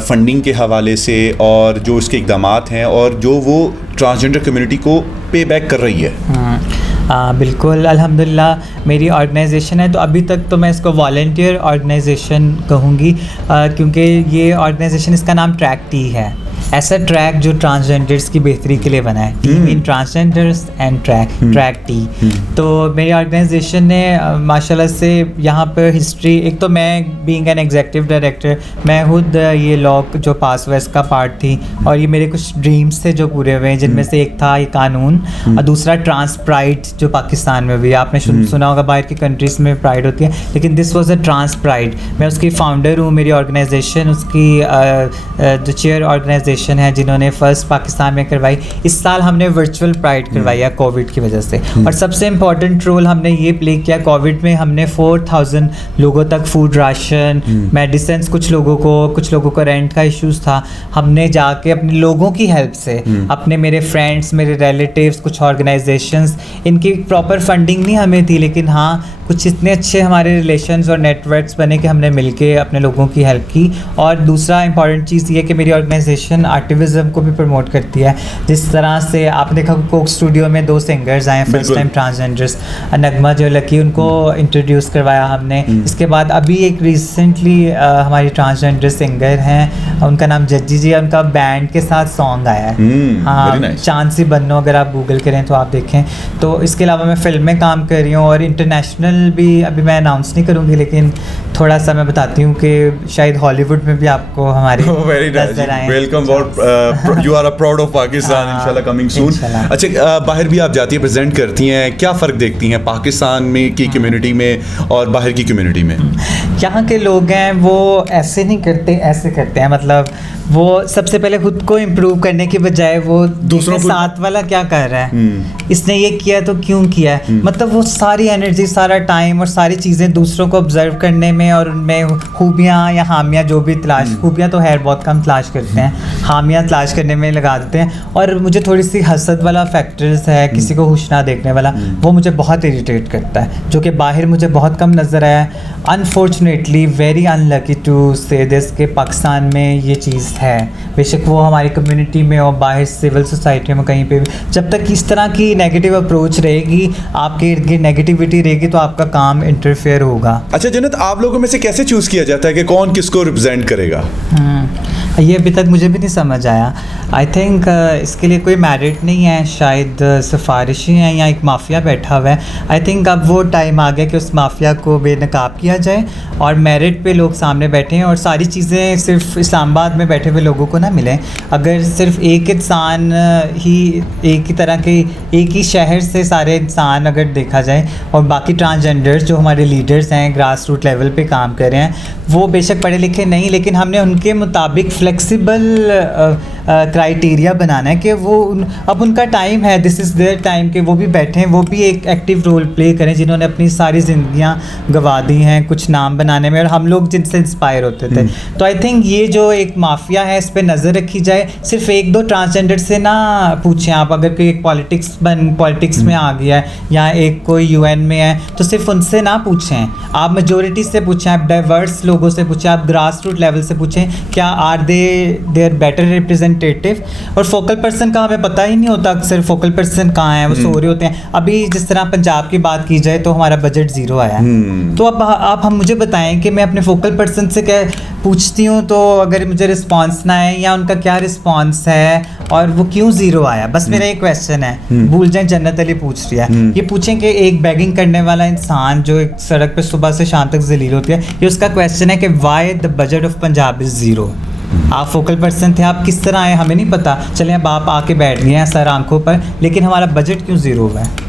फंडिंग के हवाले से, और जो उसके इक़दामात हैं और जो वो ट्रांसजेंडर कम्युनिटी को पे बैक कर रही है? बिल्कुल, अल्हम्दुलिल्लाह मेरी ऑर्गेनाइजेशन है, तो अभी तक तो मैं इसको वॉलंटियर ऑर्गेनाइजेशन कहूँगी, क्योंकि ये ऑर्गेनाइजेशन, इसका नाम ट्रैक टी है। ऐसा ट्रैक जो ट्रांसजेंडर्स की बेहतरी के लिए बना है, team in transgenders and track T. तो मेरी ऑर्गेनाइजेशन ने माशाल्लाह से यहाँ पर हिस्ट्री, एक तो मैं बीइंग एन एग्जीक्यूटिव डायरेक्टर, मैं खुद ये लॉ जो पास हुआ इसका पार्ट थी, और ये मेरे कुछ ड्रीम्स थे जो पूरे हुए हैं, जिनमें से एक था ये कानून, और दूसरा ट्रांस प्राइड जो पाकिस्तान में भी आपने सुना होगा, बाहर की कंट्रीज़ में प्राइड होती है, लेकिन this was a trans pride. मैं उसकी फाउंडर हूँ। मेरी ऑर्गेनाइजेशन उसकी जो चेयर ऑर्गेनाइजेशन है जिन्होंने फर्स्ट पाकिस्तान में करवाई। इस साल हमने वर्चुअल प्राइड करवाई है कोविड की वजह से, और सबसे इम्पॉर्टेंट रोल हमने ये प्ले किया कोविड में। हमने 4000 लोगों तक फूड राशन, मेडिसिन, कुछ लोगों को रेंट का इश्यूज था, हमने जाके अपने लोगों की हेल्प से, अपने मेरे फ्रेंड्स, मेरे रिलेटिव्स, कुछ ऑर्गेनाइजेशंस, इनकी प्रॉपर फंडिंग नहीं हमें थी, लेकिन हाँ कुछ इतने अच्छे हमारे रिलेशंस और नेटवर्क्स बने कि हमने मिलके अपने लोगों की हेल्प की। और दूसरा इंपॉर्टेंट चीज़ ये कि मेरी ऑर्गेनाइजेशन आर्टिविज़म को भी प्रमोट करती है। जिस तरह से आपने देखा कोक स्टूडियो में 2 सिंगर्स आए फर्स्ट टाइम ट्रांसजेंडर्स, नगमा जो लकी, उनको इंट्रोड्यूस करवाया हमने। इसके बाद अभी एक रिसेंटली हमारी ट्रांसजेंडर सिंगर हैं, उनका नाम जज्जी जी है, उनका बैंड के साथ सॉन्ग आया है। हाँ, चांद सी बन्नो, अगर आप गूगल करें तो आप देखें। तो इसके अलावा मैं फिल्म में काम कर रही हूँ, और इंटरनेशनल भी अभी मैं अनाउंस नहीं करूँगी, लेकिन थोड़ा सा मैं बताती हूँ कि शायद हॉलीवुड में भी आपको हमारे वेरी नजर आए। वेलकम और you are a proud of Pakistan इंशाल्लाह कमिंग सून। अच्छा, बाहर भी आप जाती हैं, प्रेजेंट करती हैं, क्या फ़र्क देखती हैं पाकिस्तान में की कम्युनिटी में और बाहर की कम्युनिटी में? यहाँ के लोग हैं वो ऐसे नहीं करते, ऐसे करते हैं। मतलब वो सबसे पहले खुद को इम्प्रूव करने के बजाय वो दूसरों के साथ वाला क्या कर रहा है, इसने ये किया तो क्यों किया है, मतलब वो सारी एनर्जी, सारा टाइम और सारी चीज़ें दूसरों को ऑब्जर्व करने में और उनमें खूबियाँ या खामियाँ जो भी तलाश, खूबियाँ तो खैर बहुत कम तलाश करते हैं, खामियाँ तलाश करने में लगा देते हैं। और मुझे थोड़ी सी हसद वाला फैक्टर्स है, किसी को खुश ना देखने वाला, वो मुझे बहुत इरिटेट करता है, जो कि बाहर मुझे बहुत कम नज़र आया। अनफॉर्चुनेटली वेरी अनलकी टू से दिस के पाकिस्तान में ये चीज़ है, बेशक वो हमारी कम्युनिटी में और बाहर सिविल सोसाइटी में कहीं पे भी, जब तक इस तरह की नेगेटिव अप्रोच रहेगी, आपके इर्द गिर्द नेगेटिविटी रहेगी, तो आपका काम इंटरफेयर होगा। अच्छा जन्नत, आप लोगों में से कैसे चूज़ किया जाता है कि कौन किसको रिप्रेजेंट करेगा? ये अभी तक मुझे भी नहीं समझ आया। आई थिंक इसके लिए कोई मेरिट नहीं है, शायद सिफारिशें हैं या एक माफिया बैठा हुआ है। आई थिंक अब वो टाइम आ गया कि उस माफिया को बेनकाब किया जाए और मेरिट पे लोग सामने बैठे हैं और सारी चीज़ें सिर्फ इस्लामाबाद में बैठे हुए लोगों को ना मिलें। अगर सिर्फ एक इंसान ही, एक ही तरह के, एक ही शहर से सारे इंसान अगर देखा जाए और बाकी ट्रांसजेंडर्स जो हमारे लीडर्स हैं ग्रास रूट लेवल पे काम कर रहे हैं, वो बेशक पढ़े लिखे नहीं, लेकिन हमने उनके मुताबिक फ्लेक्सिबल क्राइटेरिया बनाना है कि वो अब उनका टाइम है, दिस इज़ देयर टाइम कि वो भी बैठें, वो भी एक एक्टिव रोल प्ले करें, जिन्होंने अपनी सारी ज़िंदगियां गंवा दी हैं कुछ नाम बनाने में और हम लोग जिनसे इंस्पायर होते थे। तो आई थिंक ये जो एक माफिया है, इस पर नज़र रखी जाए। सिर्फ एक दो ट्रांसजेंडर से ना पूछें आप, अगर कोई एक पॉलिटिक्स में आ गया है या एक कोई UN में है, तो सिर्फ उनसे ना पूछें, आप मेजोरिटी से पूछें, आप डाइवर्स लोगों से पूछें, आप ग्रास रूट लेवल से पूछें, क्या आर देयर बेटर रिप्रेजेंटेटिव। और फोकल पर्सन का हमें पता ही नहीं होता, अक्सर फोकल पर्सन कहाँ हैं, वो सो रहे होते हैं। अभी जिस तरह पंजाब की बात की जाए तो हमारा बजट 0 आया है, तो अब आप हम मुझे बताएं कि मैं अपने फोकल पर्सन से क्या पूछती हूँ, तो अगर मुझे रिस्पांस ना आए या उनका क्या रिस्पांस है और वो क्यों 0 आया, बस मेरा एक क्वेश्चन है। भूल जाए जन्नत अली पूछ रही है, ये पूछें कि एक बैगिंग करने वाला इंसान जो एक सड़क पे सुबह से शाम तक जलील होती है, ये उसका क्वेश्चन है कि why the budget of Punjab is 0। आप फोकल पर्सन थे, आप किस तरह आए हमें नहीं पता, चलें अब आप आके बैठ गए हैं सर आंखों पर, लेकिन हमारा बजट क्यों 0 हुआ है?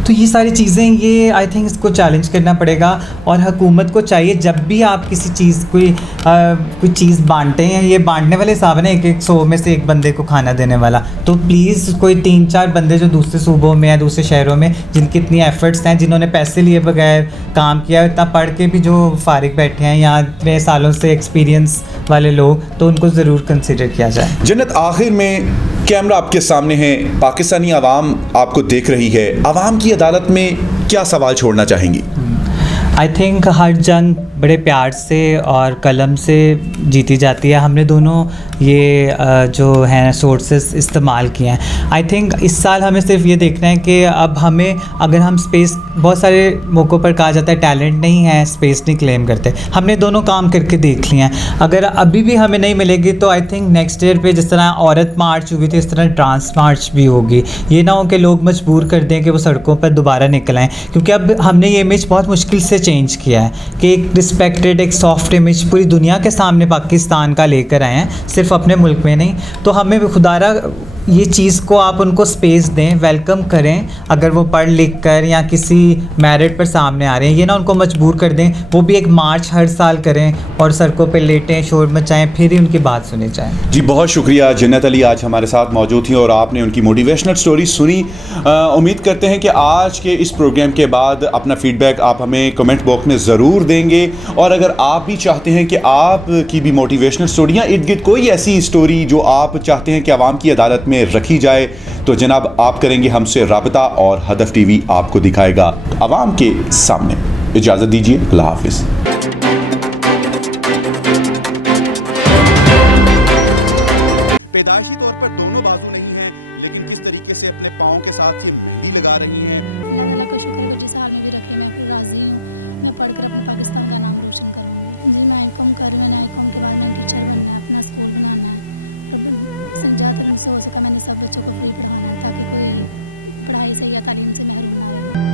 तो ये सारी चीज़ें, ये आई थिंक इसको चैलेंज करना पड़ेगा और हुकूमत को चाहिए, जब भी आप किसी चीज़ कोई चीज़ बांटते हैं, ये बांटने वाले साहब ने एक 100 में से एक बंदे को खाना देने वाला, तो प्लीज़ कोई 3-4 बंदे जो दूसरे सूबों में हैं, दूसरे शहरों में, जिनकी इतनी एफर्ट्स हैं, जिन्होंने पैसे लिए बगैर काम किया, इतना पढ़ के भी जो फारिग बैठे हैं या इतने सालों से एक्सपीरियंस वाले लोग, तो उनको ज़रूर कंसिडर किया जाए। जन्नत, आखिर में कैमरा आपके सामने है, पाकिस्तानी आवाम आपको देख रही है, आवाम की अदालत में क्या सवाल छोड़ना चाहेंगी? आई थिंक हर जंग बड़े प्यार से और कलम से जीती जाती है। हमने दोनों ये जो हैं सोर्सेस इस्तेमाल किए हैं। आई थिंक इस साल हमें सिर्फ ये देखना है कि अब हमें, अगर हम स्पेस, बहुत सारे मौक़ों पर कहा जाता है टैलेंट नहीं है, स्पेस नहीं क्लेम करते, हमने दोनों काम करके देख लिए हैं। अगर अभी भी हमें नहीं मिलेगी तो आई थिंक नेक्स्ट ईयर पे जिस तरह औरत मार्च हुई थी, इस तरह ट्रांस मार्च भी होगी। ये ना हो कि लोग मजबूर कर दें कि वो सड़कों पर दोबारा निकल आएँ, क्योंकि अब हमने ये इमेज बहुत मुश्किल से चेंज किया है कि एक रिस्पेक्टेड, एक सॉफ्ट इमेज पूरी दुनिया के सामने पाकिस्तान का लेकर आए हैं, सिर्फ अपने मुल्क में नहीं। तो हमें भी खुदारा ये चीज़ को आप उनको स्पेस दें, वेलकम करें, अगर वो पढ़ लिख कर या किसी मेरिट पर सामने आ रहे हैं, ये ना उनको मजबूर कर दें, वो भी एक मार्च हर साल करें और सड़कों पे लेटें, शोर मचाएं, फिर ही उनकी बात सुनी जाए। जी बहुत शुक्रिया, जन्नत अली आज हमारे साथ मौजूद थी और आपने उनकी मोटिवेशनल स्टोरी सुनी। उम्मीद करते हैं कि आज के इस प्रोग्राम के बाद अपना फीडबैक आप हमें कमेंट बॉक्स में ज़रूर देंगे, और अगर आप भी चाहते हैं कि आपकी भी मोटिवेशनल स्टोरियाँ इर्द गिर्द कोई ऐसी स्टोरी जो आप चाहते हैं कि आवाम की अदालत में रखी जाए, तो जनाब आप करेंगे हमसे राबता और हदफ टीवी आपको दिखाएगा आवाम के सामने। इजाज़त दीजिए, अल्लाह हाफिज़। पैदाइशी तौर पर दोनों बाजू नहीं हैं, लेकिन किस तरीके से अपने पाँव के साथ ये मेहंदी लगा रही हैं। अल्लाह ताला का शुक्र है कि जिस हाल में भी रखे मैं राज़ी हूँ। मैं पढ़कर अपने पाकिस्तान का नाम रोशन करूँगी। जी मैं ICOM कर रही हूँ, मैंने ICOM के बाद मैंने टीचर बनना है, अपना स्कूल बनाना है, और जहाँ तक मुझसे हो सका मैंने सब बच्चों को फ्री पढ़ाना है, ताकि कोई पढ़ाई से या तालीम से महरूम ना रहे।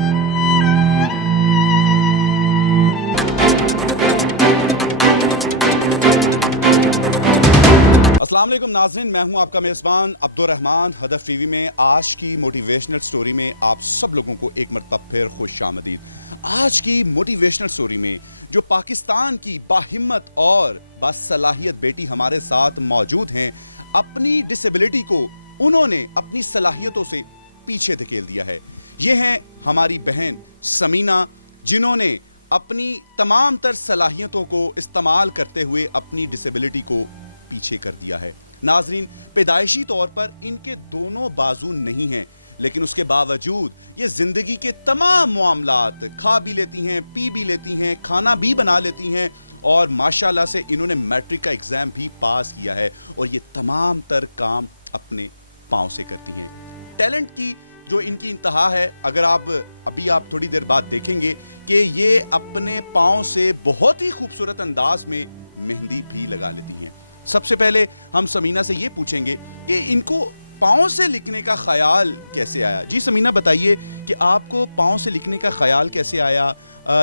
अस्सलाम वालेकुम नाज़रीन, मैं हूं आपका मेज़बान अब्दुर रहमान। हदफ टीवी में आज की मोटिवेशनल स्टोरी में आप सब लोगों को एक मरतबा फिर खुश आमदीद। आज की मोटिवेशनल स्टोरी में जो पाकिस्तान की बाहिम्मत और बासलाहियत बेटी हमारे साथ मौजूद हैं, अपनी डिसेबिलिटी को उन्होंने अपनी सलाहियतों से पीछे धकेल दिया है। ये हैं हमारी बहन समीना, जिन्होंने अपनी तमाम तर सलाहियतों को इस्तेमाल करते हुए अपनी डिसेबिलिटी को पीछे कर दिया है। नाजरीन, पैदाइशी तौर पर इनके दोनों बाजू नहीं हैं, लेकिन उसके बावजूद ये जिंदगी के तमाम मामलात खा भी लेती हैं, पी भी लेती हैं, खाना भी बना लेती हैं और माशाल्लाह से इन्होंने मैट्रिक का एग्जाम भी पास किया है और ये तमाम तर काम अपने पाँव से करती हैं। टैलेंट की जो इनकी इंतहा है, अगर आप थोड़ी देर बाद देखेंगे कि ये अपने पाँव से बहुत ही खूबसूरत अंदाज में मेहंदी भी लगा लेती हैं। सबसे पहले हम समीना से ये पूछेंगे कि इनको पाँव से लिखने का ख्याल कैसे आया। जी समीना, बताइए कि आपको पाँव से लिखने का ख्याल कैसे आया,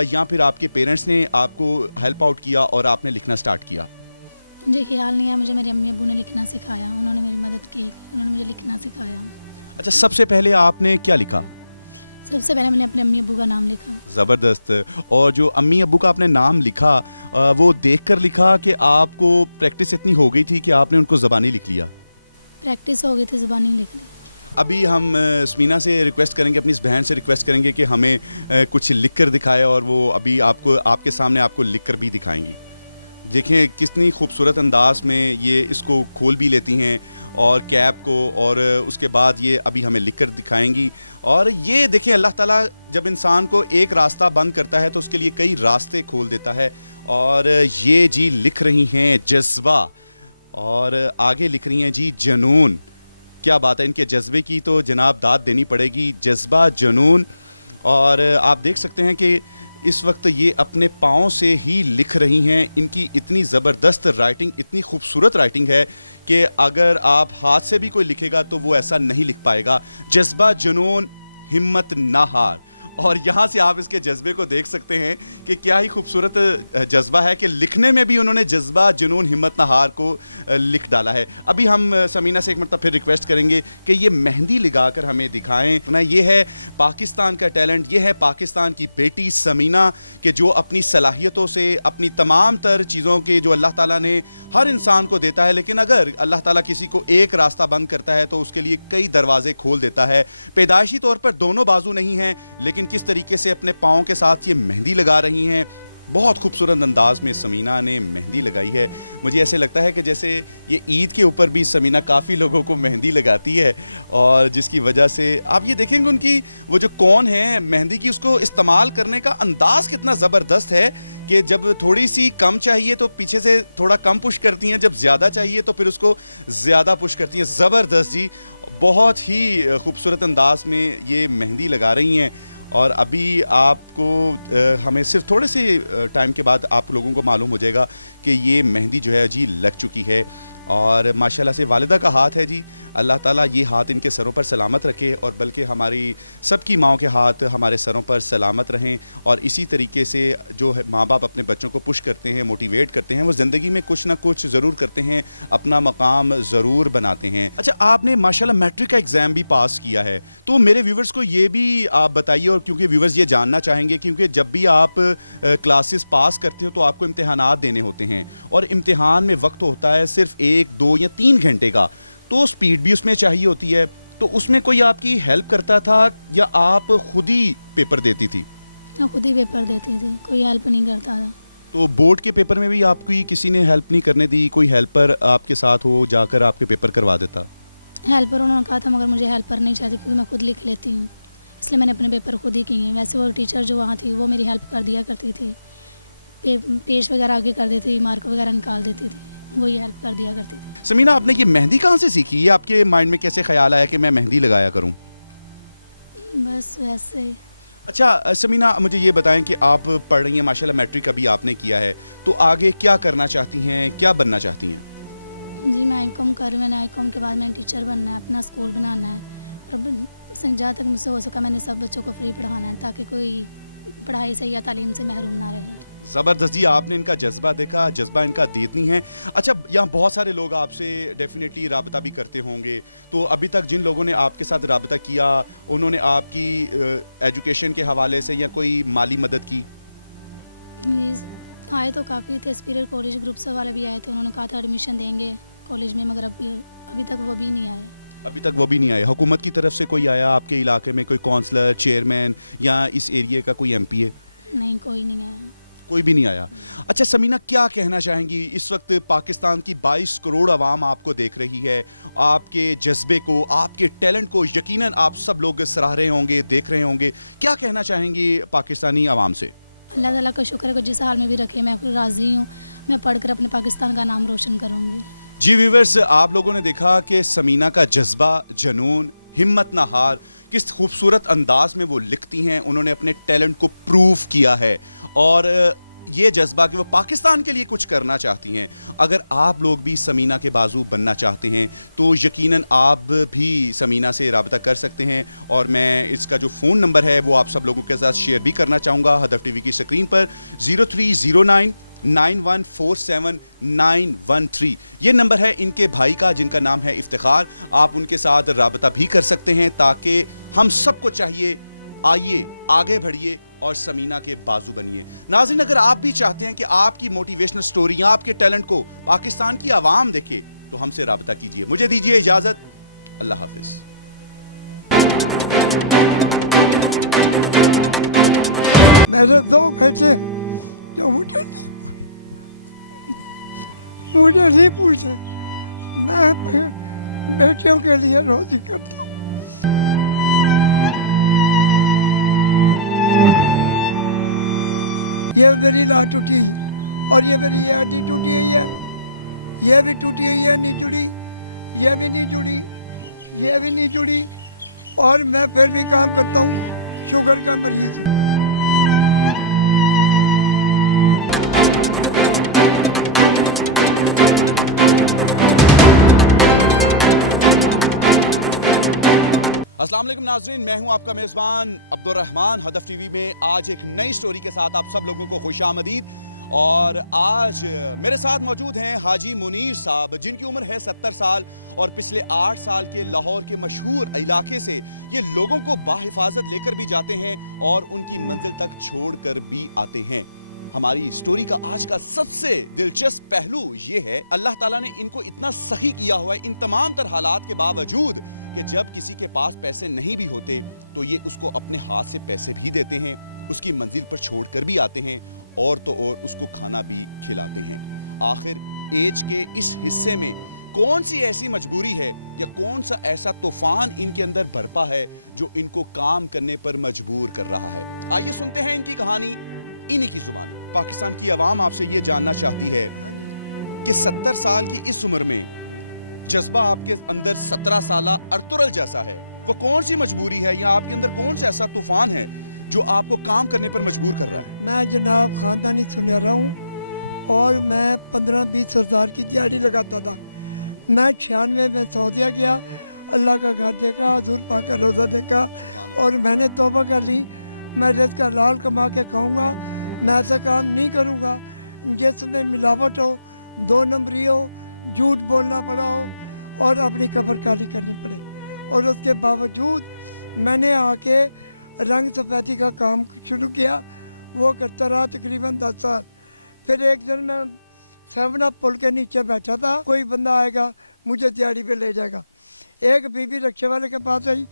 या फिर आपके पेरेंट्स ने आपको हेल्प आउट किया और आपने लिखना स्टार्ट किया? मुझे ख्याल नहीं है, मुझे मेरी अम्मी अब्बू ने लिखना सिखाया, उन्होंने मेरी मदद की, उन्होंने मुझे लिखना सिखाया। अच्छा, सबसे पहले आपने क्या लिखा? सबसे पहले मैंने अपने अम्मी अब्बू का नाम लिखा। ज़बरदस्त। और जो अम्मी अब्बू का आपने नाम लिखा, वो देखकर लिखा कि आपको प्रैक्टिस इतनी हो गई थी कि आपने उनको ज़बानी लिख लिया? प्रैक्टिस हो गई थी, ज़बानी लिख ली। अभी हम समीना से रिक्वेस्ट करेंगे, अपनी इस बहन से रिक्वेस्ट करेंगे कि हमें कुछ लिख कर दिखाए और वो अभी आपके सामने आपको लिख कर भी दिखाएंगी। देखें कितनी खूबसूरत अंदाज में ये इसको खोल भी लेती हैं और कैप को, और उसके बाद ये अभी हमें लिख कर दिखाएंगी। और ये देखें, अल्लाह ताला जब इंसान को एक रास्ता बंद करता है तो उसके लिए कई रास्ते खोल देता है। और ये जी लिख रही हैं जज्बा, और आगे लिख रही हैं जी जुनून। क्या बात है, इनके जज्बे की तो जनाब दाद देनी पड़ेगी, जज्बा, जुनून। और आप देख सकते हैं कि इस वक्त ये अपने पाँव से ही लिख रही हैं। इनकी इतनी ज़बरदस्त राइटिंग, इतनी खूबसूरत राइटिंग है कि अगर आप हाथ से भी कोई लिखेगा तो वो ऐसा नहीं लिख पाएगा। जज्बा, जुनून, हिम्मत ना हार। और यहाँ से आप इसके जज्बे को देख सकते हैं कि क्या ही खूबसूरत जज्बा है कि लिखने में भी उन्होंने जज्बा, जुनून, हिम्मत ना हार को लिख डाला है। अभी हम समीना से एक मरतबा फिर रिक्वेस्ट करेंगे कि ये मेहंदी लगाकर हमें दिखाएं ना। ये है पाकिस्तान का टैलेंट, ये है पाकिस्तान की बेटी समीना कि जो अपनी सलाहियतों से, अपनी तमाम तर चीज़ों के जो अल्लाह ताला ने हर इंसान को देता है, लेकिन अगर अल्लाह ताला किसी को एक रास्ता बंद करता है तो उसके लिए कई दरवाजे खोल देता है। पैदाइशी तौर पर दोनों बाजू नहीं हैं, लेकिन किस तरीके से अपने पाँव के साथ ये मेहंदी लगा रही हैं। बहुत खूबसूरत अंदाज में समीना ने मेहंदी लगाई है। मुझे ऐसे लगता है कि जैसे ये ईद के ऊपर भी समीना काफ़ी लोगों को मेहंदी लगाती है, और जिसकी वजह से आप ये देखेंगे उनकी वो जो कौन है मेहंदी की, उसको इस्तेमाल करने का अंदाज़ कितना ज़बरदस्त है कि जब थोड़ी सी कम चाहिए तो पीछे से थोड़ा कम पुश करती हैं, जब ज़्यादा चाहिए तो फिर उसको ज़्यादा पुश करती हैं। ज़बरदस्त जी, बहुत ही खूबसूरत अंदाज में ये मेहंदी लगा रही हैं। और अभी आपको हमें सिर्फ थोड़े से टाइम के बाद आप लोगों को मालूम हो जाएगा कि ये मेहंदी जो है जी लग चुकी है। और माशाल्लाह से वालिदा का हाथ है जी, अल्लाह ताला ये हाथ इनके सरों पर सलामत रखे, और बल्कि हमारी सबकी माँओं के हाथ हमारे सरों पर सलामत रहें। और इसी तरीके से जो है माँ बाप अपने बच्चों को पुश करते हैं, मोटिवेट करते हैं, वो ज़िंदगी में कुछ ना कुछ ज़रूर करते हैं, अपना मकाम ज़रूर बनाते हैं। अच्छा, आपने माशाल्लाह मैट्रिक का एग्ज़ाम भी पास किया है, तो मेरे व्यूवर्स को ये भी आप बताइए, और क्योंकि व्यूवर्स ये जानना चाहेंगे, क्योंकि जब भी आप क्लासेस पास करते हो तो आपको इम्तिहानात देने होते हैं, और इम्तिहान में वक्त होता है सिर्फ 1, 2 या 3 घंटे का, तो स्पीड भी उसमें चाहिए होती है। तो उसमें कोई आपकी हेल्प करता था या आप खुद ही पेपर देती थी? मैं खुद ही पेपर देती थी, कोई हेल्प नहीं करता था। तो बोर्ड के पेपर में भी आपकी किसी ने हेल्प नहीं करने दी? कोई हेल्पर आपके साथ हो जाकर आपके पेपर करवा देता? हेल्पर उन्होंने कहा था, मगर मुझे हेल्पर नहीं चाहिए क्योंकि मैं खुद लिख लेती हूँ, इसलिए मैंने अपने पेपर खुद ही किए हैं। वैसे वो टीचर जो वहाँ थी वो मेरी हेल्प कर दिया करती थी, पेज वगैरह आगे कर देती थी, मार्क वगैरह निकाल देती थी, वही हेल्प कर दिया करती थी। समीना, आपने ये मेहंदी कहाँ से सीखी? ये आपके माइंड में कैसे ख्याल आया कि मैं मेहंदी लगाया करूँ? बस वैसे ही। अच्छा समीना, मुझे ये बताएं कि आप पढ़ रही हैं, माशाल्लाह मैट्रिक अभी आपने किया है, तो आगे क्या करना चाहती हैं, क्या बनना चाहती हैं? जी मैं आई.कॉम कर रही हूँ, मैंने आई.कॉम के बाद मैंने टीचर बनना है, अपना स्कूल बनाना है, और जहाँ तक मुझसे हो सका मैंने सब बच्चों को फ्री पढ़ाना है, ताकि कोई पढ़ाई से या तालीम से महरूम ना रहे। ज़बरदस्त जी, आपने इनका जज्बा देखा, जज्बा इनका देती है। अच्छा, यहाँ बहुत सारे लोग आपसे डेफिनेटली रब्ता भी करते होंगे, तो अभी तक जिन लोगों ने आपके साथ रब्ता किया उन्होंने आपकी एजुकेशन के हवाले से या कोई माली मदद की? आए तो काफ़ी थे, स्पीरियर कॉलेज ग्रुप से वाले भी आए थे, उन्होंने कहा था एडमिशन देंगे कॉलेज में, मगर अभी तक वो भी नहीं आए। अभी तक वो भी नहीं आए। हुकूमत की तरफ से कोई आया आपके इलाके में, कोई काउंसलर, चेयरमैन या इस एरिया का कोई एमपीए? नहीं, कोई नहीं आया। कोई भी नहीं आया। अच्छा समीना, क्या कहना चाहेंगी? इस वक्त पाकिस्तान की 22 करोड़ आवाम आपको देख रही है, आपके जज्बे को, आपके टैलेंट को यकीनन आप सब लोग सराह रहे होंगे, देख रहे होंगे। क्या कहना चाहेंगी पाकिस्तानी आवाम से? अल्लाह ताला का शुक्र है कि जिस हाल में भी रखे मैं राज़ी हूँ, मैं पढ़कर अपने पाकिस्तान का नाम रोशन करूँगी। जी व्यूअर्स, आप लोगों ने देखा कि समीना का जज्बा, जुनून, हिम्मत ना हार, किस खूबसूरत अंदाज में वो लिखती हैं। उन्होंने अपने टैलेंट को प्रूव किया है और ये जज्बा कि वो पाकिस्तान के लिए कुछ करना चाहती हैं। अगर आप लोग भी समीना के बाजू बनना चाहते हैं तो यकीनन आप भी समीना से रब्ता कर सकते हैं, और मैं इसका जो फ़ोन नंबर है वो आप सब लोगों के साथ शेयर भी करना चाहूँगा हदफ टीवी की स्क्रीन पर। 0309 9147 ये नंबर है इनके भाई का जिनका नाम है इफ्तिखार। आप उनके साथ रब्ता भी कर सकते हैं ताकि हम सबको चाहिए, आइए आगे बढ़िए और समीना के बाजू बनिए। नाज़रीन, अगर आप भी चाहते हैं कि आपकी मोटिवेशनल स्टोरी, आपके टैलेंट को पाकिस्तान की आवाम देखे तो हमसे रब्ता कीजिए। मुझे दीजिए इजाजत, अल्लाह हाफिज। मेरे 2 बेटे जो मुझे नहीं पूछे, मैं बेटियों के लिए रोजी करता हूँ। ये मेरी लात टूटी और ये मेरी ये हड्डी टूटी हुई है, ये भी टूटी हुई है, नहीं जुड़ी, ये भी नहीं जुड़ी, ये भी नहीं जुड़ी, और मैं फिर भी काम करता हूँ, शुगर का मरीज हूँ। अस्सलाम वालेकुम नाज़रीन, मैं हूं आपका मेज़बान अब्दुल रहमान। हदफ टीवी में आज एक नई स्टोरी के साथ आप सब लोगों को खुशामदीद। और आज मेरे साथ मौजूद हैं हाजी मुनीर साहब, जिनकी उम्र है 70 साल और पिछले 8 साल के लाहौर के मशहूर इलाके से ये लोगों को बाहिफाजत लेकर भी जाते हैं और उनकी मंजिल तक छोड़ कर भी आते हैं। हमारी स्टोरी का आज का सबसे दिलचस्प पहलू ये है, अल्लाह ताला ने इनको इतना सही किया हुआ है इन तमाम तर हालात के बावजूद कि जब किसी के पास पैसे नहीं भी होते तो ये उसको अपने हाथ से पैसे भी देते हैं, उसकी मंजिल पर छोड़ कर भी आते हैं और तो और उसको खाना भी खिलाते हैं। आखिर एज के इस हिस्से में कौन सी ऐसी मजबूरी है या कौन सा ऐसा तूफान इनके अंदर बरपा है जो इनको काम करने पर मजबूर कर रहा है? आइए सुनते हैं इनकी कहानी इन्हीं की जुबान। पाकिस्तान की आवाम आपसे ये जानना चाहती है कि 70 साल की इस उम्र में जज्बा आपके अंदर 17 साला अर्तुगरुल जैसा है, वो कौन सी मजबूरी है या आपके अंदर कौन सा ऐसा तूफान है जो आपको काम करने पर मजबूर कर रहा है? मैं जनाब ख़ानदानी सुनहरा हूँ और मैं 15-20 हज़ार की दिहाड़ी लगाता था। मैं 96 में सऊदीया गया, अल्लाह का घर देखा, हुज़ूर पाक का रोज़ा देखा और मैंने तौबा कर ली, मैं रिज़्क़ का हलाल कमा के खाऊँगा, मैं ऐसा काम नहीं करूँगा जिसमें मिलावट हो, 2 नंबरी हो, झूठ बोलना पड़ा हो और अपनी कब्र काली करनी पड़े। और उसके बावजूद मैंने आके रंग सफ़ेदी का काम शुरू किया, वो करता रहा तकरीबन 10 साल। फिर एक दिन मैं 7 अप पुल के नीचे बैठा था, कोई बंदा आएगा मुझे दिहाड़ी पे ले जाएगा। एक बीबी रिक्शे वाले के पास आई,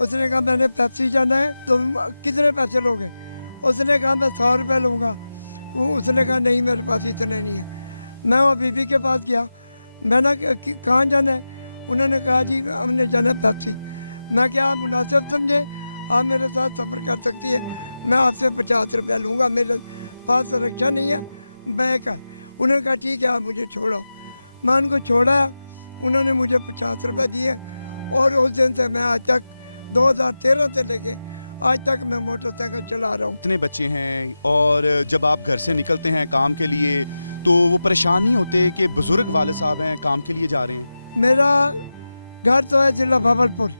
उसने कहा मैंने पेप्सी जाना है, तुम कितने पैसे लोगे? उसने कहा मैं 100 रुपये लूँगा। उसने कहा नहीं मेरे पास इतने नहीं है। मैं वो बीबी के पास गया, मैंने कहाँ जाना है? उन्होंने कहा जी हमने जाना है पेप्सी। मैं क्या आप मुनासिब समझे, आप मेरे साथ सफ़र कर सकती है, मैं आपसे 50 रुपया लूँगा, मेरे पास रक्षा नहीं है, बैक है। उन्होंने कहा ठीक है आप मुझे छोड़ो। मैं उनको छोड़ा, उन्होंने मुझे 50 रुपये दिए और उस दिन से मैं आज तक 2013 से लेके आज तक मैं मोटरसाइकिल चला रहा हूँ। इतने बच्चे हैं और जब आप घर से निकलते हैं काम के लिए तो वो परेशान नहीं होते कि बुज़ुर्ग वाले साहब हैं काम के लिए जा रहे हैं? मेरा घर तो है ज़िला भावलपुर,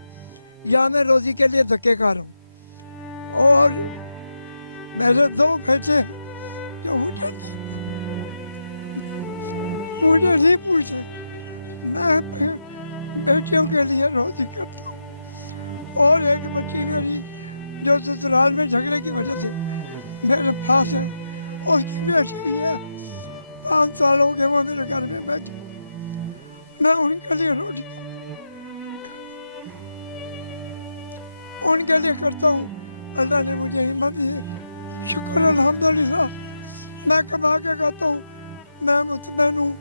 यहाँ मैं रोज़ी के लिए धक्के खा रहा हूँ और मेरे 2 बेटे हैं जो मुझे नहीं पूछे। मैं बेटियों के लिए रोज़ी करता हूँ। और एक बच्ची मेरी जो ससुराल में झगड़े की वजह से मेरे पास है, उसकी बेटी भी है, 5 साल हो गए वो मेरे घर में बैठी। मैं उनके लिए रोटी उनके लिए करता हूँ। अल्लाह ने मुझे हिम्मत दी है, शुक्र अल्हम्दुलिल्लाह। मैं कमा के खाता हूँ, मैं मुतमईन हूँ,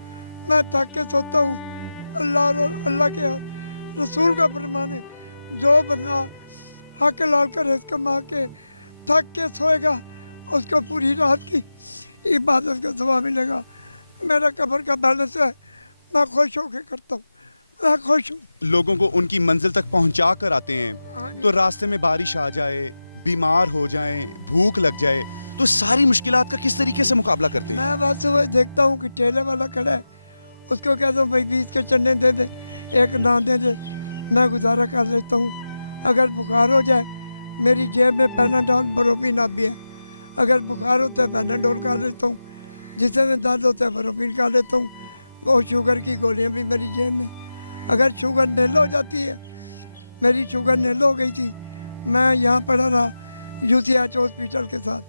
मैं थक के सोता हूँ। अल्लाह के रसूल का फरमान है, जो बंदा हक लाल कर रिज़्क़ कमा के थक के सोएगा उसको पूरी रात की इबादत का सवाब मिलेगा। मेरा कब्र का बैलेंस है, मैं खुश होकर करता हूँ, मैं खुश हूँ। लोगों को उनकी मंजिल तक पहुंचा कर आते हैं, तो रास्ते में बारिश आ जाए, बीमार हो जाए, भूख लग जाए, तो सारी मुश्किलात का किस तरीके से मुकाबला करते हैं? मैं बस सुबह देखता हूँ कि ठेले वाला खड़ा है, उसको कहता हूँ भाई 20 के चने दे दे, एक नान दे दे, मैं गुजारा कर लेता हूँ। अगर बुखार हो जाए, मेरी जेब में पैनाडोल बरोपिन भी है, अगर बुखार होता है पैनाडोल खा लेता हूँ, जिससे में दर्द होता है बरोपिन खा लेता हूँ। और शुगर की गोलियाँ भी मेरी जेब में। अगर शुगर नील हो जाती है, मेरी शुगर नील हो गई थी, मैं यहाँ पड़ा रहा UCH हॉस्पिटल के साथ,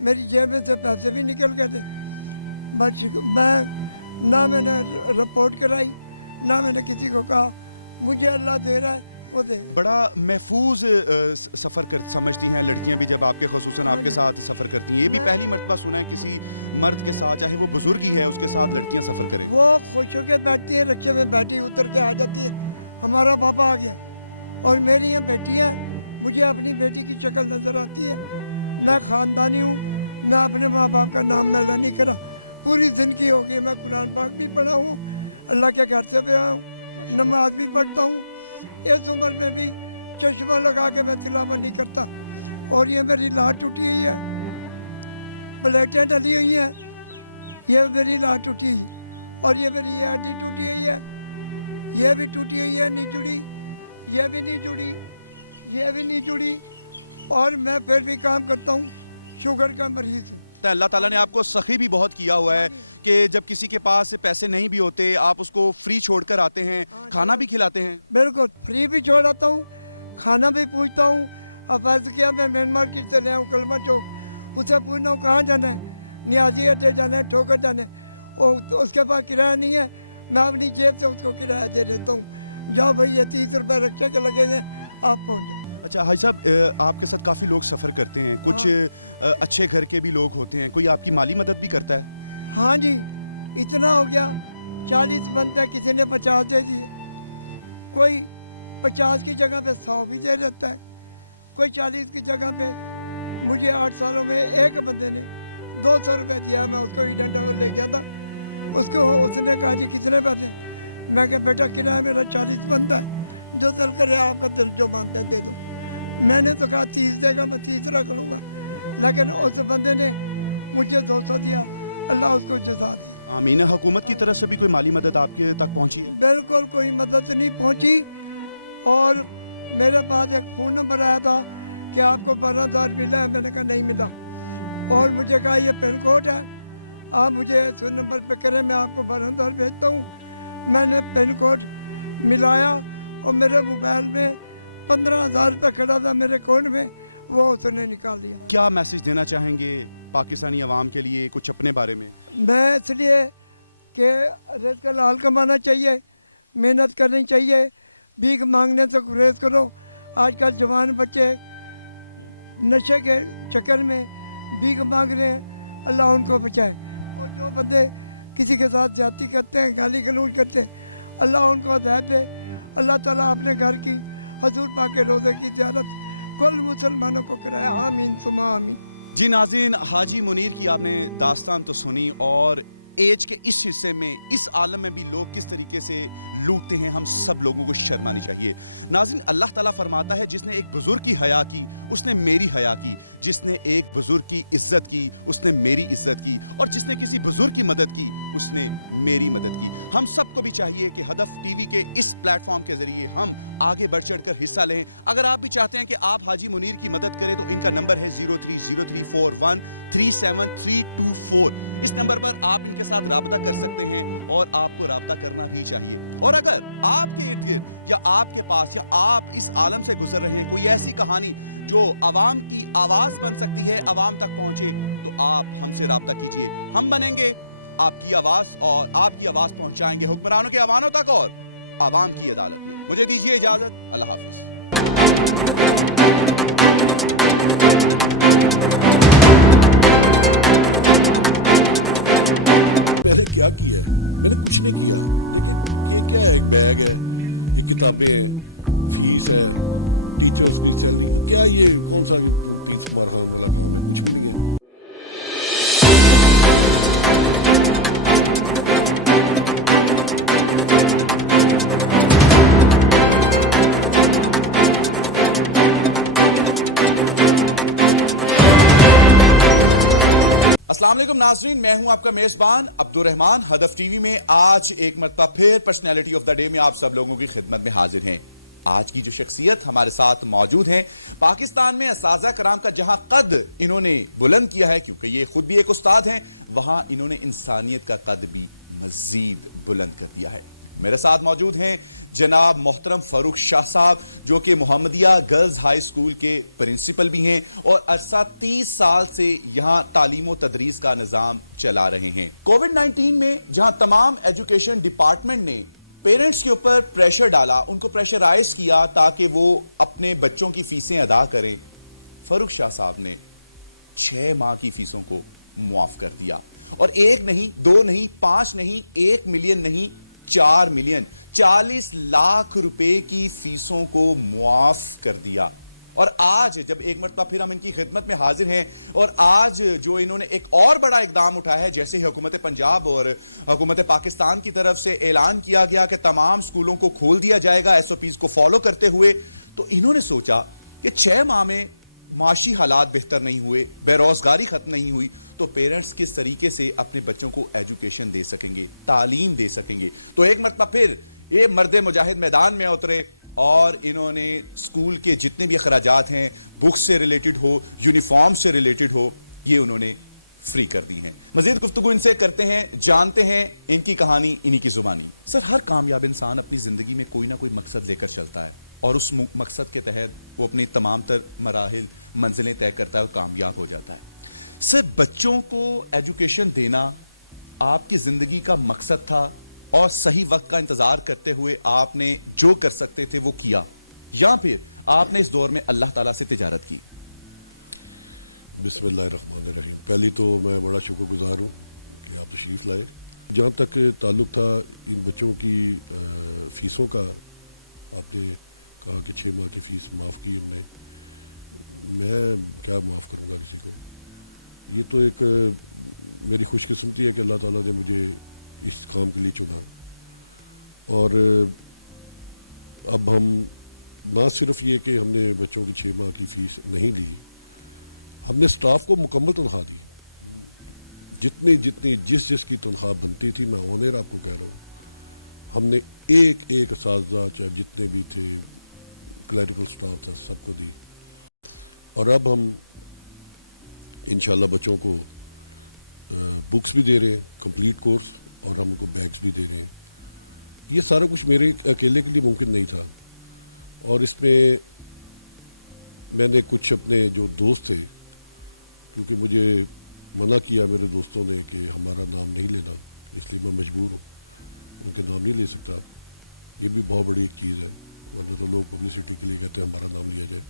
मेरी जेब में से पैसे भी निकल गए थे। बट मैं ना मैंने रिपोर्ट कराई, ना मैंने किसी को कहा, मुझे अल्लाह दे रहा है वो दे। बड़ा महफूज सफ़र कर समझती हैं लड़कियां भी जब आपके ख़ुसूसन आपके साथ सफ़र करती हैं। ये भी पहली मर्तबा सुना है किसी मर्द के साथ, चाहे वो बुजुर्ग ही है, उसके साथ लड़कियां सफ़र करें। वो खुश होकर बैठती है, रिक्शे में बैठी उतर के आ जाती है, हमारा पापा आ गया। और मेरी यहाँ बेटी है, मुझे अपनी बेटी की शक्ल नज़र आती है। मैं ख़ानदानी हूँ, मैं अपने माँ बाप का नाम मैला नहीं करा, पूरी ज़िंदगी हो गई। मैं कुरान पाक भी पढ़ा हूँ, अल्लाह के घर से भी आया हूँ, नमाज भी पढ़ता हूँ। इस उम्र में भी चश्मा लगा के मैं तिलावत नहीं करता। और ये मेरी लाट टूटी हुई है, प्लेटें डली हुई हैं, ये मेरी लाट टूटी हुई। और ये मेरी ये हड्डी टूटी हुई है, ये भी टूटी हुई है, नहीं जुड़ी, ये भी नहीं जुड़ी, ये भी नहीं जुड़ी। और मैं फिर भी काम करता हूँ, शुगर का मरीज़ हूँ। अल्लाह ताला ने आपको सखी भी बहुत किया हुआ है कि जब किसी के पास पैसे नहीं भी होते, आप उसको फ्री छोड़कर आते हैं, खाना भी खिलाते हैं। बिल्कुल फ्री भी छोड़ाता हूँ, खाना भी पूछता हूँ। अब ऐसे किया, मैं मेन मार्केट से ले आऊँ कलमा चौक, उससे पूछना हूँ कहाँ जाना है, नियाजी अड्डे जाना है, ठोकर जाना है। और तो उसके पास किराया नहीं है, मैं अपनी जेब से उसको किराया दे देता हूँ, जाओ भाई ये 30 रुपये रिक्शे के लगेंगे, आप पहुँच जाओ। अच्छा भाई साहब, आपके साथ काफ़ी लोग सफ़र करते हैं, कुछ अच्छे घर के भी लोग होते हैं, कोई आपकी माली मदद भी करता है? हाँ जी, इतना हो गया, 40 बनते हैं, किसी ने 50 दे दिए, कोई 50 की जगह पे 100 भी दे देता है, कोई 40 की जगह पे। मुझे 8 सालों में एक बंदे ने 200 रुपये दिया, मैं उसको ईडन टावर ले गया था, उसको उसने कहा जी कितने पैसे, मैं कहा बेटा किराया मेरा 40 बनता है, जो दिल करे आपका दिल जो मानता है दे दो। मैंने तो कहा 30 देगा, मैं 30 रख लूँगा, लेकिन उस बंदे ने मुझे 200 दिया, अल्लाह उसको जज़ा दी। आमीन। हुकूमत की तरफ से भी कोई माली मदद आपके तक पहुंची है? बिल्कुल कोई मदद नहीं पहुंची। और मेरे पास एक फ़ोन नंबर आया था कि आपको 12,000 मिला है, मैंने कहा नहीं मिला। और मुझे कहा ये पिन कोड है, आप मुझे इस नंबर पे करें, मैं आपको 12,000 भेजता हूँ। मैंने पिन कोड मिलाया और मेरे मोबाइल में 15,000 रुपये खड़ा था मेरे अकाउंट में, वो उसने निकाल लिया। क्या मैसेज देना चाहेंगे पाकिस्तानी अवाम के लिए, कुछ अपने बारे में? मैं इसलिए कि रिज़्क़ हलाल कमाना चाहिए, मेहनत करनी चाहिए, भीख मांगने से गुरेज करो। आजकल जवान बच्चे नशे के चक्कर में भीख मांग रहे हैं, अल्लाह उनको बचाए। और जो बंदे किसी के साथ ज्यादती करते हैं, गाली गलौज करते हैं, अल्लाह उनको हिदायत दे। अल्लाह ताला अपने घर की हजूर पाक के रोज़े की ज़ियारत कुल मुसलमानों को कराए, आमीन सुमा आमीन। जी नाज़रीन, हाजी मुनीर की आपने दास्तान तो सुनी और एज के इस हिस्से में, इस आलम में भी लोग किस तरीके से लूटते हैं, हम सब लोगों को शर्मानी चाहिए। नाज़रीन, अल्लाह ताला फरमाता है जिसने एक बुजुर्ग की हया की उसने मेरी हया की, जिसने एक बुजुर्ग की इज्जत की उसने मेरी इज्जत की, और जिसने किसी बुजुर्ग की मदद की उसने मेरी मदद की। हम सबको भी चाहिए कि हदफ टीवी के इस प्लेटफॉर्म के जरिए हम आगे बढ़ चढ़कर हिस्सा लें। अगर आप भी चाहते हैं कि आप हाजी मुनीर की मदद करें तो इनका नंबर है 030341373324। इस नंबर पर आप इनके साथ राब्ता कर सकते हैं और आपको राब्ता करना भी चाहिए। और अगर आपके इर्द गिर्द या आपके पास या आप इस आलम से गुजर रहे हैं कोई ऐसी कहानी जो अवाम की आवाज बन सकती है, अवाम तक पहुंचे, तो आप हमसे राब्ता कीजिए। हम बनेंगे आपकी आवाज और आपकी आवाज पहुंचाएंगे हुक्मरानों के अवानों तक और आवाम की अदालत में। मुझे दीजिए इजाजत, अल्लाह हाफिज। मैंने क्या किया है? मैंने कुछ नहीं किया। लेकिन ये क्या है, एक बैग है, ये किताबें हैं, फीस है, टीचर्स की सैलरी, क्या ये कौन सा 30 मारखान वाला काम है? कुछ भी नहीं है। अस्सलाम वालेकुम नाजरीन, मैं हूं आपका मेजबान अब्दुर रहमान। हदफ टीवी में आज एक मरतबा फिर पर्सनैलिटी ऑफ द डे में आप सब लोगों की खिदमत में हाजिर हैं। आज की जो शख्सियत हमारे साथ मौजूद हैं, पाकिस्तान में असाज़ा कराम का जहां कद इन्होंने बुलंद किया है, क्योंकि ये खुद भी एक उस्ताद हैं, वहां इन्होंने इंसानियत का कद भी मजीद बुलंद कर दिया है। मेरे साथ मौजूद हैं जनाब मोहतरम फ़ारूक शाह साहब, जो कि मोहम्मदिया गर्ल्स हाई स्कूल के प्रिंसिपल भी हैं और अरसा 30 साल से यहां तालीम व तदरीस का निज़ाम चला रहे हैं। कोविड-19 में जहां तमाम एजुकेशन डिपार्टमेंट ने पेरेंट्स के ऊपर प्रेशर डाला, उनको प्रेशराइज किया ताकि वो अपने बच्चों की फीसें अदा करें, फ़ारूक शाह साहब ने 6 माह की फीसों को मुआफ कर दिया। और 1 नहीं, 2 नहीं, 5 नहीं, 1 मिलियन नहीं, 4 मिलियन 40 लाख रुपए की फीसों को मुआफ कर दिया। और आज जब एक मरतबा फिर हम इनकी खिदमत में हाजिर हैं और आज जो इन्होंने एक और बड़ा इकदाम उठाया है, जैसे ही हुकूमत पंजाब और हुकूमत पाकिस्तान की तरफ से ऐलान किया गया कि तमाम स्कूलों को खोल दिया जाएगा SOPs को फॉलो करते हुए, तो इन्होंने सोचा कि 6 माह में माशी हालात बेहतर नहीं हुए, बेरोजगारी खत्म नहीं हुई, तो पेरेंट्स किस तरीके से अपने बच्चों को एजुकेशन दे सकेंगे, तालीम दे सकेंगे। तो एक मरतबा फिर ये मर्द मुजाहिद मैदान में उतरे और इन्होंने स्कूल के जितने भी अखराजात हैं, बुक्स से रिलेटेड हो, यूनिफॉर्म से रिलेटेड हो, ये उन्होंने फ्री कर दी हैं। मजीद गुफ्तगू इनसे करते हैं, जानते हैं इनकी कहानी इन्हीं की जुबानी। सर, हर कामयाब इंसान अपनी जिंदगी में कोई ना कोई मकसद लेकर चलता है और उस मकसद के तहत वो अपनी तमाम तर मराहिल मंजिलें तय करता है और कामयाब हो जाता है। सर, बच्चों को एजुकेशन देना आपकी ज़िंदगी का मकसद था और सही वक्त का इंतज़ार करते हुए आपने जो कर सकते थे वो किया, या फिर आपने इस दौर में अल्लाह ताला से तिजारत की? बिस्मिल्लाहिर्रहमानिर्रहीम। पहली तो मैं बड़ा शुक्रगुजार हूँ कि आप तशरीफ़ लाए। जहाँ तक ताल्लुक़ था इन बच्चों की फ़ीसों का, आपने कहा कि 6 माह की फ़ीस माफ़ की हमने। मैं क्या माफ़ करूँगा किसी को? ये तो एक मेरी खुशकिस्मती है कि अल्लाह ताला ने मुझे इस काम के लिए चुना। और अब हम ना सिर्फ ये कि हमने बच्चों की 6 माह की फ़ीस नहीं ली, हमने स्टाफ को मुकम्मल तनख्वाह दी। जितनी जितनी जिसकी तनख्वाह बनती थी, मैं ऑनर आपको कह रहा हूँ, हमने एक एक असातिज़ा चाहे जितने भी थे, क्लरिकल स्टाफ था, सबको दी। और अब हम इंशाल्लाह बच्चों को बुक्स भी दे रहे हैं, कंप्लीट कोर्स, और हम उनको बैग्स भी दे रहे हैं। ये सारा कुछ मेरे अकेले के लिए मुमकिन नहीं था। और इसमें मैंने कुछ अपने जो दोस्त थे, क्योंकि मुझे मना किया मेरे दोस्तों ने कि हमारा नाम नहीं लेना, इसलिए मैं मजबूर हूँ, उनके नाम नहीं ले सकता। ये भी बहुत बड़ी एक चीज़ है, वरना तो लोग पब्लिसिटी के लिए कहते हैं हमारा नाम लिया जाए।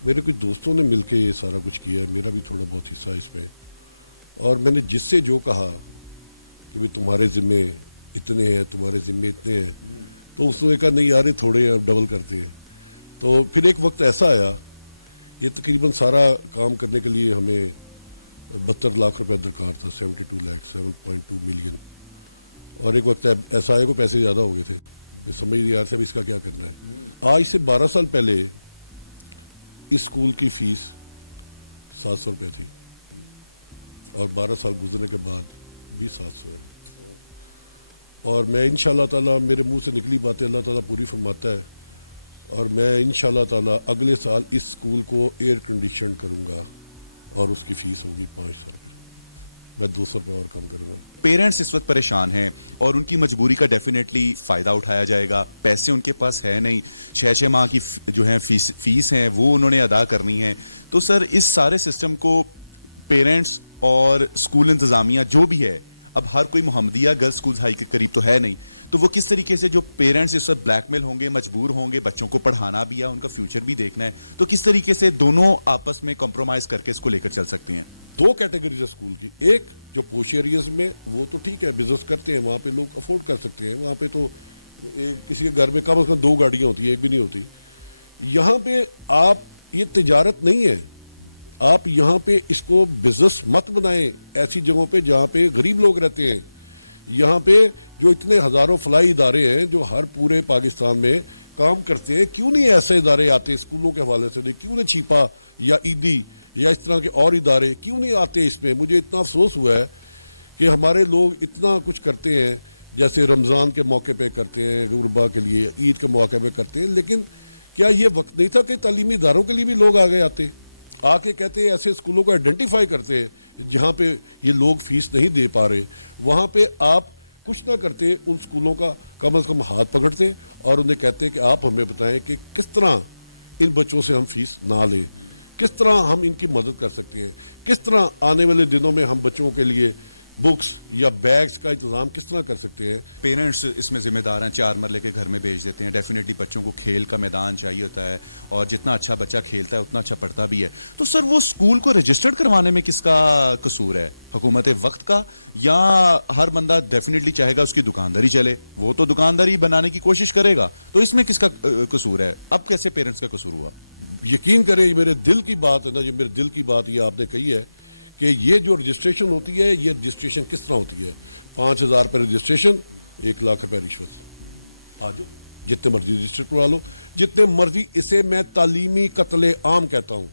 मेरे कुछ दोस्तों ने मिलके ये सारा कुछ किया है, मेरा भी थोड़ा बहुत हिस्सा है इसमें। और मैंने जिससे जो कहा कि भाई तुम्हारे ज़िम्मे इतने हैं, तुम्हारे ज़िम्मे इतने हैं, तो उसने कहा नहीं यार ये थोड़े हैं, अब डबल करते हैं। तो फिर एक वक्त ऐसा आया, ये तकरीबन सारा काम करने के लिए हमें 72 लाख रुपए दरकार था, 72 लाख, 7.2 मिलियन। और एक वक्त ऐसा आया को पैसे ज़्यादा हो गए थे, ये समझ नहीं आ रहा था इसका क्या करना है। आज से 12 साल पहले इस स्कूल की फ़ीस 700 रुपये थी और 12 साल गुजरने के बाद भी 700 है। और मैं इंशाल्लाह ताला, मेरे मुंह से निकली बातें अल्लाह ताला पूरी फरमाता है, और मैं इंशाल्लाह ताला अगले साल इस स्कूल को एयर कंडीशन करूँगा और उसकी फ़ीस होगी 500 रुपये। मैं 200 रुपये और कम करूँगा। पेरेंट्स इस वक्त परेशान हैं और उनकी मजबूरी का डेफिनेटली फ़ायदा उठाया जाएगा। पैसे उनके पास है नहीं, 6-6 माह की जो है फीस हैं वो उन्होंने अदा करनी है। तो सर इस सारे सिस्टम को पेरेंट्स और स्कूल इंतज़ामिया जो भी है, अब हर कोई मोहम्मदिया गर्ल्स स्कूल हाई के करीब तो है नहीं, तो वो किस तरीके से जो पेरेंट्स इस वक्त ब्लैकमेल होंगे, मजबूर होंगे, बच्चों को पढ़ाना भी है, उनका फ्यूचर भी देखना है, तो किस तरीके से दोनों आपस में कॉम्प्रोमाइज़ करके इसको लेकर चल सकते हैं? 2 कैटेगरीज है स्कूल की। एक जो पोश एरियाज में, वो तो ठीक है, बिजनेस करते हैं, वहाँ पे लोग अफोर्ड कर सकते हैं, वहाँ पे तो किसी के घर में कम से कम 2 गाड़ियाँ होती हैं, एक भी नहीं होती। यहाँ पे आप, ये तिजारत नहीं है, आप यहाँ पे इसको बिजनेस मत बनाएं ऐसी जगहों पे जहाँ पे गरीब लोग रहते हैं। यहाँ पे जो इतने हज़ारों फलाई इदारे हैं जो हर पूरे पाकिस्तान में काम करते हैं, क्यों नहीं ऐसे इदारे आते स्कूलों के हवाले से? क्यों नहीं छिपा या ईदी या इस तरह के और इदारे क्यों नहीं आते इसमें? मुझे इतना अफसोस हुआ है कि हमारे लोग इतना कुछ करते हैं, जैसे रमज़ान के मौके पे करते हैं, गुरबा के लिए, ईद के मौके पे करते हैं, लेकिन क्या ये वक्त नहीं था कि तालीमी इदारों के लिए भी लोग आगे आते, आके कहते हैं ऐसे स्कूलों को आइडेंटिफाई करते हैं जहाँ पे ये लोग फीस नहीं दे पा रहे, वहाँ पे आप कुछ ना करते, उन स्कूलों का कम से कम हाथ पकड़ते और उन्हें कहते कि आप हमें बताएं कि किस तरह इन बच्चों से हम फीस ना लें, किस तरह हम इनकी मदद कर सकते हैं, किस तरह आने वाले दिनों में हम बच्चों के लिए बुक्स या बैग्स का इंतज़ाम किस तरह कर सकते हैं। पेरेंट्स इसमें जिम्मेदार हैं, 4 मरले के घर में भेज देते हैं। डेफिनेटली बच्चों को खेल का मैदान चाहिए होता है और जितना अच्छा बच्चा खेलता है उतना अच्छा पढ़ता भी है। तो सर वो स्कूल को रजिस्टर्ड करवाने में किसका कसूर है? हुकूमत वक्त का, या हर बंदा डेफिनेटली चाहेगा उसकी दुकानदारी चले, वो तो दुकानदारी बनाने की कोशिश करेगा, तो इसमें किसका कसूर है? अब कैसे पेरेंट्स का कसूर हुआ? यकीन करें, ये मेरे दिल की बात है ना, ये मेरे दिल की बात ये आपने कही है कि ये जो रजिस्ट्रेशन होती है, ये रजिस्ट्रेशन किस तरह होती है? 5,000 रुपये रजिस्ट्रेशन, 1 लाख रुपये रिश्वत। आ जाओ, जितने मर्जी रजिस्टर करवा लो, जितने मर्जी। इसे मैं तालीमी कत्ले आम कहता हूँ।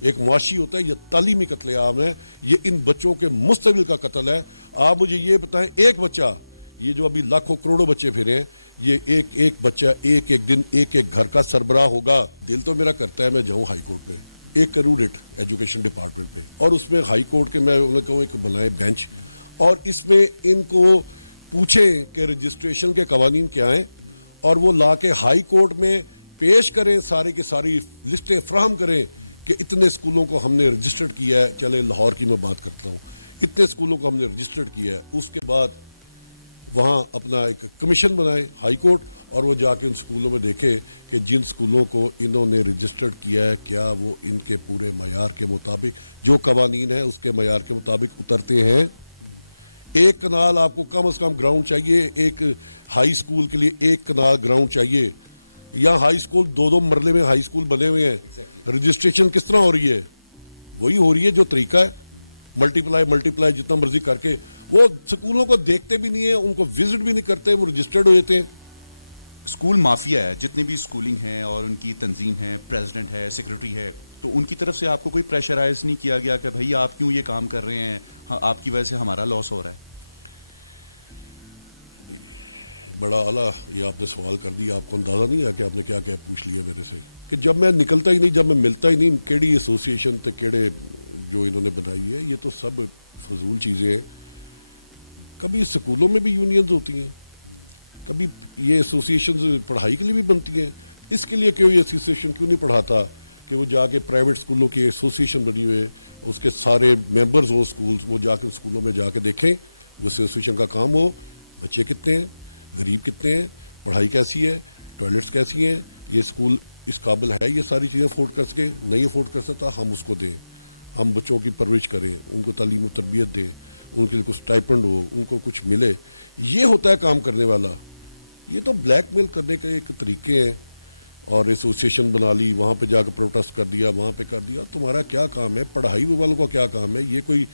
एक मुआशी होता है, ये तालीमी कत्ले आम है, ये इन बच्चों के मुस्तबिल का कत्ल है। आप मुझे ये बताएं, एक बच्चा, ये जो अभी लाखों करोड़ों बच्चे फिरे हैं, ये एक एक बच्चा एक एक दिन एक एक घर का सरबराह होगा। दिल तो मेरा करता है मैं जाऊँ हाई कोर्ट में, एक करूँ रिट एजुकेशन डिपार्टमेंट पे, और उसमें हाई कोर्ट के मैं उन्हें कहूँ एक बनाए बेंच, और इसमें इनको पूछें कि रजिस्ट्रेशन के कवानीन क्या हैं, और वो ला के हाई कोर्ट में पेश करें, सारी की सारी लिस्टें फ्राहम करें कि इतने स्कूलों को हमने रजिस्टर्ड किया है। चले लाहौर की मैं बात करता हूँ, इतने स्कूलों को हमने रजिस्टर्ड किया है। उसके बाद वहाँ अपना एक कमीशन बनाए हाई कोर्ट, और वो जाके उन स्कूलों में देखे कि जिन स्कूलों को इन्होंने रजिस्टर्ड किया है, क्या वो इनके पूरे मयार के मुताबिक, जो कवानीन है उसके मयार के मुताबिक उतरते हैं। एक कनाल आपको कम से कम ग्राउंड चाहिए, एक हाई स्कूल के लिए 1 कनाल ग्राउंड चाहिए। यहाँ हाई स्कूल 2-2 मरले में हाई स्कूल बने हुए हैं। रजिस्ट्रेशन किस तरह हो रही है? वही हो रही है जो तरीका है, मल्टीप्लाई जितना मर्जी करके। वो स्कूलों को देखते भी नहीं है, उनको विजिट भी नहीं करते, वो रजिस्टर्ड हो जाते हैं। स्कूल माफिया है, जितनी भी स्कूलिंग है और उनकी तंजीम है, प्रेसिडेंट है, सेक्रेटरी है, तो उनकी तरफ से आपको कोई प्रेशराइज नहीं किया गया कि भाई आप क्यों ये काम कर रहे हैं, हाँ, आपकी वजह से हमारा लॉस हो रहा है? बड़ा आला ये आपने सवाल कर दिया। आपको अंदाज़ा नहीं है कि आपने क्या क्या पूछ लिया मेरे से, कि जब मैं निकलता ही नहीं, जब मैं मिलता ही नहीं, केड़ी एसोसिएशन तो केड़े जो इन्होंने बनाई हुई है, ये तो सब फजूल चीज़ें हैं। कभी स्कूलों में भी यूनियंस होती हैं, कभी ये एसोसिएशन पढ़ाई के लिए भी बनती हैं। इसके लिए क्यों ये एसोसिएशन क्यों नहीं पढ़ाता कि वो जाके प्राइवेट स्कूलों की एसोसिएशन बनी हुई है, उसके सारे मेंबर्स हो स्कूल्स, वो जाके स्कूलों में जाके देखें, वो एसोसिएशन का काम हो, बच्चे कितने हैं, गरीब कितने हैं, पढ़ाई कैसी है, टॉयलेट्स कैसी हैं, ये स्कूल इस काबिल है ये सारी चीज़ें अफोर्ड कर सके, नहीं अफोर्ड कर सकता, हम उसको दें, हम बच्चों की परवरिश करें, उनको तालीम और तरबियत दें, उनके लिए कुछ स्टाइपेंड हो, उनको कुछ मिले। ये होता है काम करने वाला। ये तो ब्लैकमेल करने के एक तरीके हैं। और एसोसिएशन बना ली, वहाँ पे जाकर प्रोटेस्ट कर दिया, वहाँ पे कर दिया। तुम्हारा क्या काम है? पढ़ाई वालों का क्या काम है? ये कोई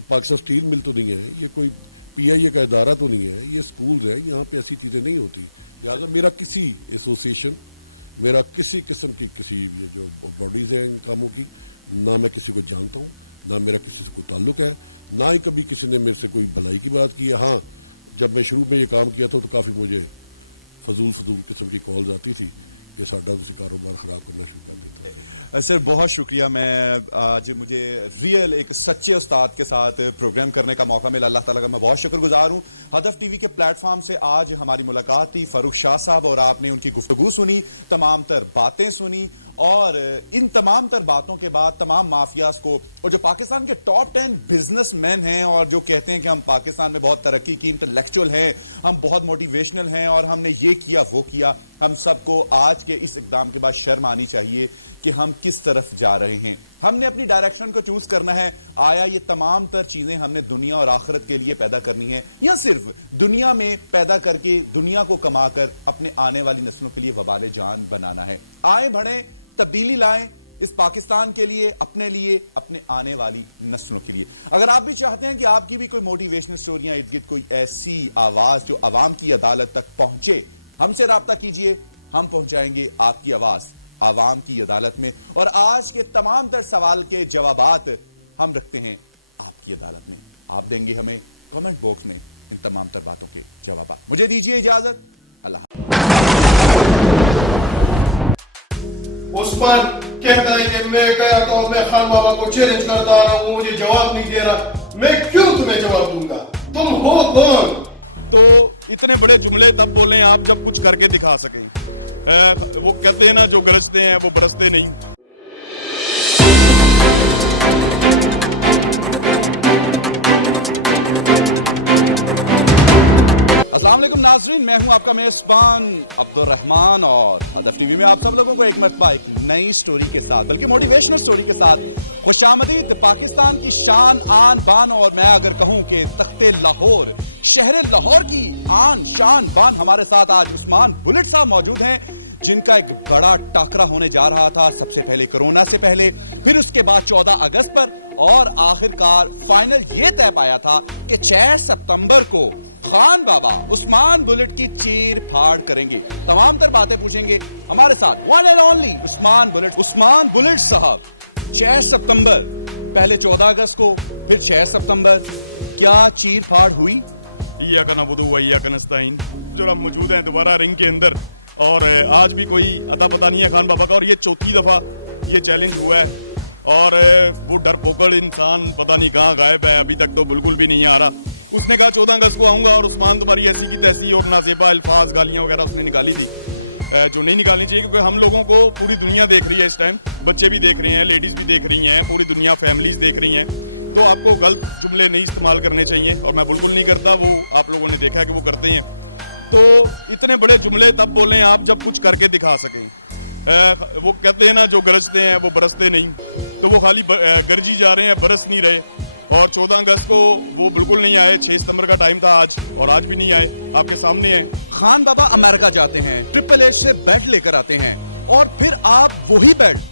पाकिस्तान स्टील मिल तो नहीं है, ये कोई PIA का इदारा तो नहीं है, ये स्कूल्स हैं, यहाँ पे ऐसी चीज़ें नहीं होती। लिहाजा मेरा किसी एसोसिएशन, मेरा किसी किस्म की किसी ये जो बॉडीज़ हैं इन कामों की, ना मैं किसी को जानता हूँ, ना मेरा किसी से कोई ताल्लुक़ है, ना ही कभी किसी ने मेरे से कोई भलाई की बात की है। हाँ, जब मैं शुरू में ये काम किया था तो काफ़ी मुझे फजूल किस्म की कॉल्स आती थी कि साडा तुसी कारोबार ख़राब करना शुरू कर देता है। सर बहुत शुक्रिया, मैं आज मुझे रियल एक सच्चे उस्ताद के साथ प्रोग्राम करने का मौका मिला, अल्लाह ताला का मैं बहुत शुक्रगुजार हूँ। हदफ TV के प्लेटफॉर्म से आज हमारी मुलाकात थी फ़ारूक शाह साहब, और आपने उनकी गुफ्तगू सुनी, तमाम तर बातें सुनी, और इन तमाम तर बातों के बाद तमाम माफियाज को, और जो पाकिस्तान के टॉप 10 बिजनेसमैन हैं और जो कहते हैं कि हम पाकिस्तान में बहुत तरक्की की, इंटेलेक्चुअल हैं, हम बहुत मोटिवेशनल हैं और हमने ये किया वो किया, हम सबको आज के इस इकदाम के बाद शर्म आनी चाहिए कि हम किस तरफ जा रहे हैं। हमने अपनी डायरेक्शन को चूज करना है। आया ये तमाम तर चीजें हमने दुनिया और आखिरत के लिए पैदा करनी है, या सिर्फ दुनिया में पैदा करके दुनिया को कमाकर अपने आने वाली नस्लों के लिए वबाले जान बनाना है। आए बढ़े, तब्दीली लाएं इस पाकिस्तान के लिए, अपने आने वाली नस्लों के लिए। अगर आप भी चाहते हैं कि आपकी भी कोई मोटिवेशनल स्टोरियां, इर्द गिर्द कोई ऐसी आवाज जो अवाम की अदालत तक पहुंचे, हमसे राब्ता कीजिए, हम पहुंचाएंगे आपकी आवाज आवाम की अदालत में। और आज के तमाम तर सवाल के जवाबात हम रखते हैं आपकी अदालत में। आप देंगे हमें कमेंट बॉक्स में इन तमाम तर बातों के जवाबात। मुझे दीजिए इजाजत, अल्लाह। उस्मान कहता है कि मैं गया था और मैं खान बाबा को चैलेंज करता आ रहा हूं, मुझे जवाब नहीं दे रहा। मैं क्यों तुम्हें जवाब दूंगा? तुम हो कौन? तो इतने बड़े जुमले तब बोलें आप जब कुछ करके दिखा सकें। वो कहते हैं ना, जो गरजते हैं वो बरसते नहीं। अस्सलाम वालेकुम नाजरीन, मैं हूं आपका मेज़बान अब्दुर रहमान, और हदफ TV में आप सब लोगों को एक मरतबा एक नई स्टोरी के साथ, बल्कि मोटिवेशनल स्टोरी के साथ खुशामदीद। पाकिस्तान की शान, आन, बान, और मैं अगर कहूं कि तख्ते लाहौर, शहर लाहौर की आन, शान, बान, हमारे साथ आज उस्मान बुलेट साहब मौजूद हैं, जिनका एक बड़ा टाकरा होने जा रहा था। सबसे पहले कोरोना से पहले, फिर उसके बाद 14 अगस्त पर, और आखिरकार फाइनल ये तय पाया था कि 6 सितंबर को खान बाबा उस्मान बुलेट की चीर फाड़ करेंगे। तमाम तर बातें पूछेंगे हमारे साथ one and only Usman bullet साहब। 6 सितंबर, पहले 14 अगस्त को, फिर 6 सितंबर, क्या चीर फाड़ हुई? इय्याका नअबुदु व इय्याका नस्तईन। जो हम मौजूद हैं दोबारा रिंग के अंदर, और आज भी कोई अता पता नहीं है खान बाबा का, और ये चौथी दफ़ा ये चैलेंज हुआ है, और वो डरपोकड़ इंसान पता नहीं कहाँ गायब है, अभी तक तो बिल्कुल भी नहीं आ रहा। उसने कहा 14 अगस्त को आऊँगा, और उस्मान तुम्हारी ऐसी की तैसी और नाजेबा अल्फाज, गालियाँ वगैरह उसने निकाली थी, जो नहीं निकालनी चाहिए, क्योंकि हम लोगों को पूरी दुनिया देख रही है इस टाइम। बच्चे भी देख रहे हैं, लेडीज़ भी देख रही हैं, पूरी दुनिया फैमिलीज़ देख रही हैं। तो आपको गलत जुमले नहीं इस्तेमाल करने चाहिए, और मैं बिल्कुल नहीं करता, वो आप लोगों ने देखा है कि वो करते हैं। तो इतने बड़े जुमले तब बोलें आप जब कुछ करके दिखा सकें। वो कहते हैं ना, जो गरजते हैं वो बरसते नहीं, तो वो खाली गरजी जा रहे हैं, बरस नहीं रहे। और 14 अगस्त को वो बिल्कुल नहीं आए, 6 सितंबर का टाइम था आज, और आज भी नहीं आए, आपके सामने हैं। खान बाबा अमेरिका जाते हैं, ट्रिपल एच से बेल्ट लेकर आते हैं, और फिर आप वही बेल्ट,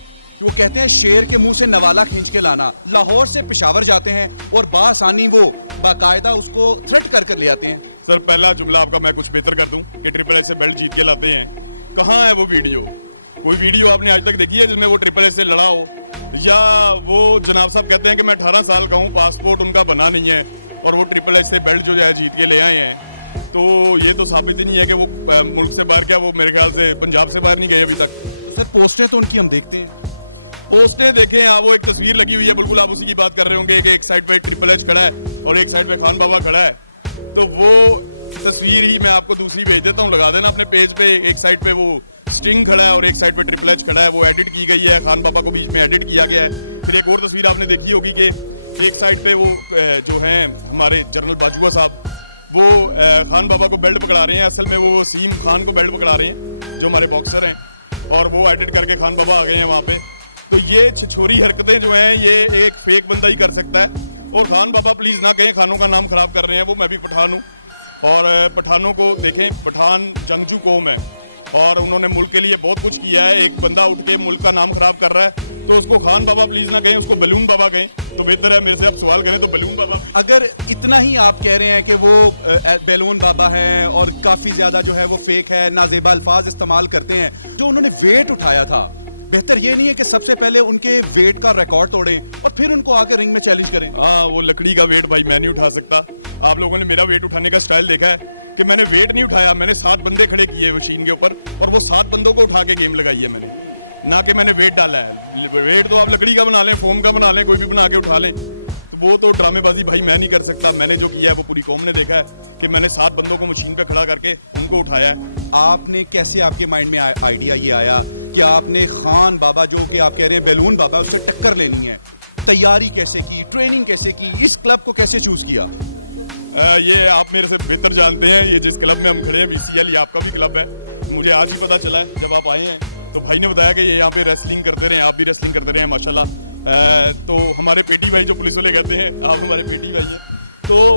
वो कहते हैं शेर के मुंह से नवाला खींच के लाना, लाहौर से पेशावर जाते हैं, और बासानी वो बाकायदा उसको थ्रेट कर ले आते हैं। सर, पहला जुमला आपका मैं कुछ बेहतर कर दूं कि ट्रिपल एच से बेल्ट जीत के लाते हैं। कहाँ है वो वीडियो? कोई वीडियो आपने आज तक देखी है जिसमें वो ट्रिपल एच से लड़ा हो? या वो जनाब साहब कहते हैं कि मैं 18 साल का हूँ, पासपोर्ट उनका बना नहीं है, और वो ट्रिपल एच से बेल्ट जो है जीत के ले आए हैं। तो ये तो साबित ही नहीं है कि वो मुल्क से बाहर, क्या वो मेरे ख्याल से पंजाब से बाहर नहीं गए अभी तक। तो सर पोस्टें तो उनकी हम देखते हैं, पोस्टें देखें, हाँ, वो एक तस्वीर लगी हुई है, बिल्कुल आप उसी की बात कर रहे होंगे कि एक साइड पे ट्रिपल एच खड़ा है और एक साइड पे खान बाबा खड़ा है। तो वो तस्वीर ही मैं आपको दूसरी भेज देता हूँ, लगा देना अपने पेज पे। एक साइड पे वो स्टिंग खड़ा है और एक साइड पे ट्रिपल एच खड़ा है, वो एडिट की गई है, खान बाबा को बीच में एडिट किया गया है। फिर एक और तस्वीर आपने देखी होगी कि एक साइड पे वो जो हैं हमारे जनरल बाजुआ साहब, वो खान बाबा को बेल्ट पकड़ा रहे हैं, असल में वो वसीम खान को बेल्ट पकड़ा रहे हैं जो हमारे बॉक्सर हैं, और वो एडिट करके खान बाबा आ गए हैं वहाँ पे। तो ये छिछोरी हरकतें जो हैं ये एक फेक बंदा ही कर सकता है। और खान बाबा प्लीज़ ना कहें खानों का नाम ख़राब कर रहे हैं, वो मैं भी पठान हूँ, और पठानों को देखें, पठान जंगजू कौम है, और उन्होंने मुल्क के लिए बहुत कुछ किया है। एक बंदा उठ के मुल्क का नाम ख़राब कर रहा है तो उसको खान बाबा प्लीज़ ना कहें, उसको बलून बाबा कहें तो बेहतर है। मेरे से आप सवाल करें तो बलून बाबा। अगर इतना ही आप कह रहे हैं कि वो बैलून बाबा हैं और काफ़ी ज़्यादा जो है वो फेक है, नाजेबा अल्फाज इस्तेमाल करते हैं, जो उन्होंने वेट उठाया था, बेहतर ये नहीं है कि सबसे पहले उनके वेट का रिकॉर्ड तोड़ें और फिर उनको आके रिंग में चैलेंज करें? हाँ, वो लकड़ी का वेट भाई मैं नहीं उठा सकता। आप लोगों ने मेरा वेट उठाने का स्टाइल देखा है कि मैंने वेट नहीं उठाया, मैंने 7 बंदे खड़े किए मशीन के ऊपर और वो 7 बंदों को उठा के गेम लगाई है मैंने, ना कि मैंने वेट डाला है। वेट तो आप लकड़ी का बना लें, फोम का बना लें, कोई भी बना के उठा लें, तो वो तो ड्रामेबाजी भाई मैं नहीं कर सकता। मैंने जो किया है वो पूरी कौम ने देखा है कि मैंने 7 बंदों को मशीन पे खड़ा करके उनको उठाया है। आपने कैसे, आपके माइंड में आइडिया ये आया कि आपने खान बाबा, जो कि आप कह रहे हैं बैलून बाबा, उससे टक्कर लेनी है? तैयारी कैसे की, ट्रेनिंग कैसे की, इस क्लब को कैसे चूज़ किया? ये आप मेरे से बेहतर जानते हैं। ये जिस क्लब में हम खड़े हैं VCL, ये आपका भी क्लब है। मुझे आज ही पता चला है जब आप आए हैं, तो भाई ने बताया कि ये यहाँ पे रेसलिंग करते रहे, आप भी रेसलिंग करते रहे हैं माशाल्लाह। तो हमारे पेटी भाई जो पुलिस वाले कहते हैं, आप हमारे पेटी भाई हैं, तो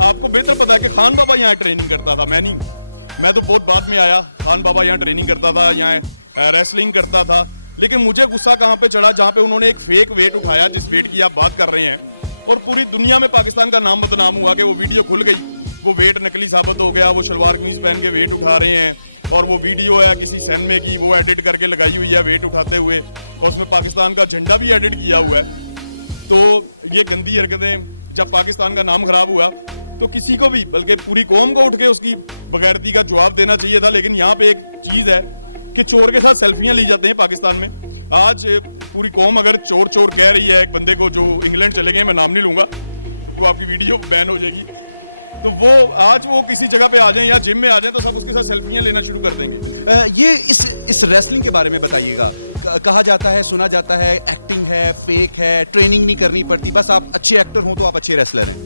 आपको बेहतर पता है कि खान बाबा यहाँ ट्रेनिंग करता था, मैं नहीं। मैं तो बहुत बाद में आया। खान बाबा यहाँ ट्रेनिंग करता था, यहाँ रेसलिंग करता था। लेकिन मुझे गुस्सा कहाँ पे चढ़ा, जहाँ पे उन्होंने एक फेक वेट उठाया, जिस वेट की आप बात कर रहे हैं, और पूरी दुनिया में पाकिस्तान का नाम बदनाम हुआ कि वो वीडियो खुल गई, वो वेट नकली साबित हो गया, वो शलवार कमीज पहन के वेट उठा रहे हैं, और वो वीडियो है किसी सैनमे की, वो एडिट करके लगाई हुई है वेट उठाते हुए, और उसमें पाकिस्तान का झंडा भी एडिट किया हुआ है। तो ये गंदी हरकतें, जब पाकिस्तान का नाम खराब हुआ तो किसी को भी, बल्कि पूरी कौम को उठ के उसकी बगैरती का जवाब देना चाहिए था। लेकिन यहाँ पे एक चीज़ है कि चोर के साथ सेल्फियाँ ली जाती हैं पाकिस्तान में। आज पूरी कौम अगर चोर चोर कह रही है एक बंदे को जो इंग्लैंड चले गए, मैं नाम नहीं लूँगा क्योंकि वो आपकी वीडियो बैन हो जाएगी, तो वो आज वो किसी जगह पे आ जाएं या जिम में आ जाएं तो सब उसके साथ सेल्फियाँ लेना शुरू कर देंगे। ये इस रेसलिंग के बारे में बताइएगा। कहा जाता है, सुना जाता है, एक्टिंग है, फेक है, ट्रेनिंग नहीं करनी पड़ती, बस आप अच्छे एक्टर हों तो आप अच्छे रेसलर हैं।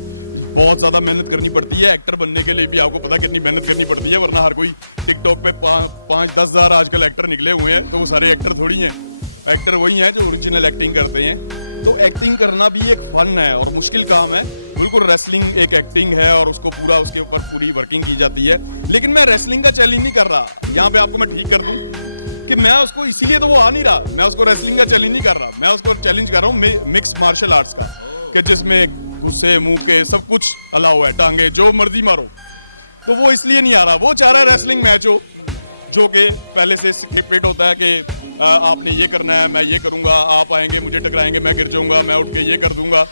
बहुत ज़्यादा मेहनत करनी पड़ती है एक्टर बनने के लिए भी। आपको पता कितनी मेहनत करनी पड़ती है, वरना हर कोई टिकटॉक पे 5-10 हज़ार आजकल एक्टर निकले हुए हैं, तो वो सारे एक्टर थोड़ी हैं। एक्टर वही हैं जो ओरिजिनल एक्टिंग करते हैं। तो एक्टिंग करना भी एक फ़न है और मुश्किल काम है। बिल्कुल रेसलिंग एक एक्टिंग है और उसको पूरा, उसके ऊपर पूरी वर्किंग की जाती है। लेकिन मैं रेसलिंग का चैलेंज नहीं कर रहा, यहाँ पे आपको मैं ठीक कर दूँ कि मैं उसको, इसीलिए तो वो आ नहीं रहा, मैं उसको रेसलिंग का चैलेंज नहीं कर रहा, मैं उसको चैलेंज कर रहा हूँ मिक्स मार्शल आर्ट्स का, कि जिसमें गुस्से मुंह के सब कुछ अलाउ है, टांगे जो मर्जी मारो। तो वो इसलिए नहीं आ रहा, वो चाह रहा है रेसलिंग मैच हो जो कि पहले से स्क्रिप्टेड होता है कि आपने ये करना है, मैं ये करूँगा, आप आएंगे मुझे टकराएंगे, मैं गिर जाऊँगा, मैं उठ के ये कर दूंगा।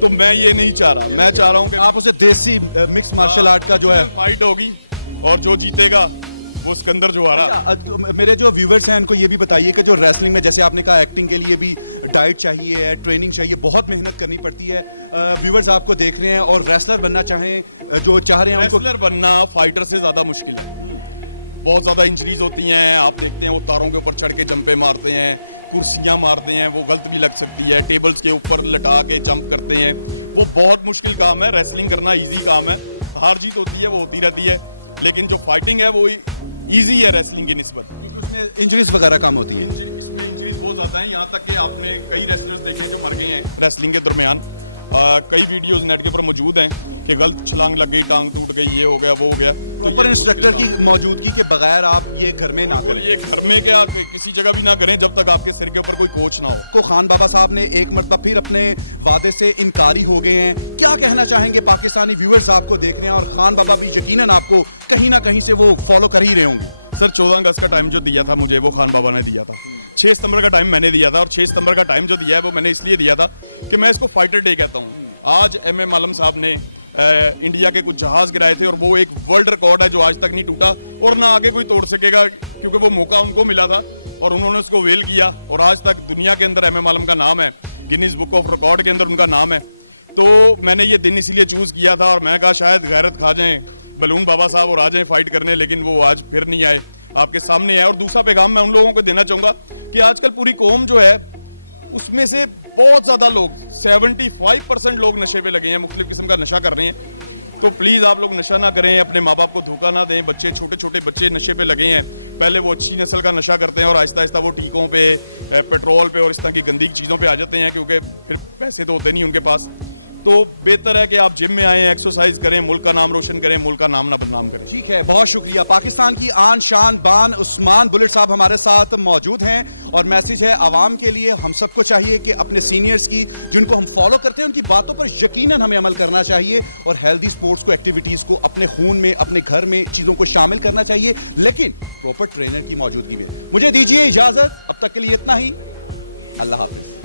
तो मैं ये नहीं चाह रहा, मैं चाह रहा हूँ कि आप उसे देसी मिक्स मार्शल आर्ट का जो है फाइट होगी और जो जीतेगा वो सिकंदर जोहारा। तो मेरे जो व्यूवर्स हैं उनको ये भी बताइए कि जो रेसलिंग में, जैसे आपने कहा, एक्टिंग के लिए भी डाइट चाहिए है, ट्रेनिंग चाहिए, बहुत मेहनत करनी पड़ती है। व्यूवर्स आपको देख रहे हैं और रेसलर बनना चाहें, जो चाह रहे हैं उनको, रेसलर बनना फाइटर से ज़्यादा मुश्किल है। बहुत ज़्यादा इंजरीज होती हैं। आप देखते हैं वो तारों के ऊपर चढ़ के जंपे मारते हैं, कुर्सियाँ मारते हैं, वो गलत भी लग सकती है, टेबल्स के ऊपर लटा के जंप करते हैं, वो बहुत मुश्किल काम है। रेसलिंग करना ईजी काम है, हार जीत होती है, वो होती रहती है, लेकिन जो फाइटिंग है वो ईजी है रेसलिंग की निस्बत, क्योंकि उसमें इंजरीज वगैरह कम होती हैं। इसमें इंजरीज बहुत ज़्यादा हैं, यहाँ तक कि आपने कई रेसलर्स देखे हैं जो मर गए हैं रेसलिंग के दरमियान। कई वीडियोस नेट के ऊपर मौजूद हैं कि गलत छलांग लग गई, टांग टूट गई, ये हो गया, वो हो गया। प्रॉपर इंस्ट्रक्टर की मौजूदगी के बगैर आप ये घर में ना करें। ये घर में क्या, किसी जगह भी ना करें जब तक आपके सिर के ऊपर कोई कोच ना हो। को खान बाबा साहब ने एक मरतबा फिर अपने वादे से इनकारी हो गए हैं। क्या कहना चाहेंगे पाकिस्तानी व्यूअर्स आपको देख रहे हैं, और खान बाबा भी यकीनन आपको कहीं ना कहीं से वो फॉलो कर ही रहे होंगे। सर 14 अगस्त का टाइम जो दिया था मुझे, वो खान बाबा ने दिया था। 6 सितंबर का टाइम मैंने दिया था, और 6 सितंबर का टाइम जो दिया है वो मैंने इसलिए दिया था कि मैं इसको फाइटर डे कहता हूँ। आज MM आलम साहब ने इंडिया के कुछ जहाज़ गिराए थे और वो एक वर्ल्ड रिकॉर्ड है जो आज तक नहीं टूटा और ना आगे कोई तोड़ सकेगा, क्योंकि वो मौका उनको मिला था और उन्होंने उसको वेल किया, और आज तक दुनिया के अंदर MM आलम का नाम है, गिनीज बुक ऑफ रिकॉर्ड के अंदर उनका नाम है। तो मैंने ये दिन इसीलिए चूज़ किया था, और मैं कहा शायद गैरत खा जाएँ बलून बाबा साहब और आ जाएँ फाइट करने, लेकिन वो आज फिर नहीं आए, आपके सामने है। और दूसरा पैगाम मैं उन लोगों को देना चाहूँगा कि आजकल पूरी कौम जो है उसमें से बहुत ज़्यादा लोग, 75% लोग नशे पे लगे हैं, मुख्तलिफ़ किस्म का नशा कर रहे हैं। तो प्लीज़ आप लोग नशा ना करें, अपने माँ बाप को धोखा ना दें। बच्चे, छोटे छोटे बच्चे नशे पे लगे हैं, पहले वो अच्छी नस्ल का नशा करते हैं और आहिस्ता आहिस्ता वो टीकों पे, पेट्रोल पे और इस तरह की गंदी चीज़ों पे आ जाते हैं, क्योंकि फिर पैसे तो होते नहीं उनके पास। तो बेहतर है कि आप जिम में आएँ, एक्सरसाइज करें, मुल्क का नाम रोशन करें, मुल्क का नाम ना बदनाम करें। ठीक है, बहुत शुक्रिया। पाकिस्तान की आन शान बान उस्मान बुलेट साहब हमारे साथ मौजूद हैं और मैसेज है आवाम के लिए, हम सबको चाहिए कि अपने सीनियर्स की जिनको हम फॉलो करते हैं उनकी बातों पर यकीनन हमें अमल करना चाहिए और हेल्दी स्पोर्ट्स को, एक्टिविटीज़ को अपने खून में, अपने घर में चीज़ों को शामिल करना चाहिए, लेकिन प्रॉपर ट्रेनर की मौजूदगी में। मुझे दीजिए इजाज़त, अब तक के लिए इतना ही। अल्लाह हाफिज़।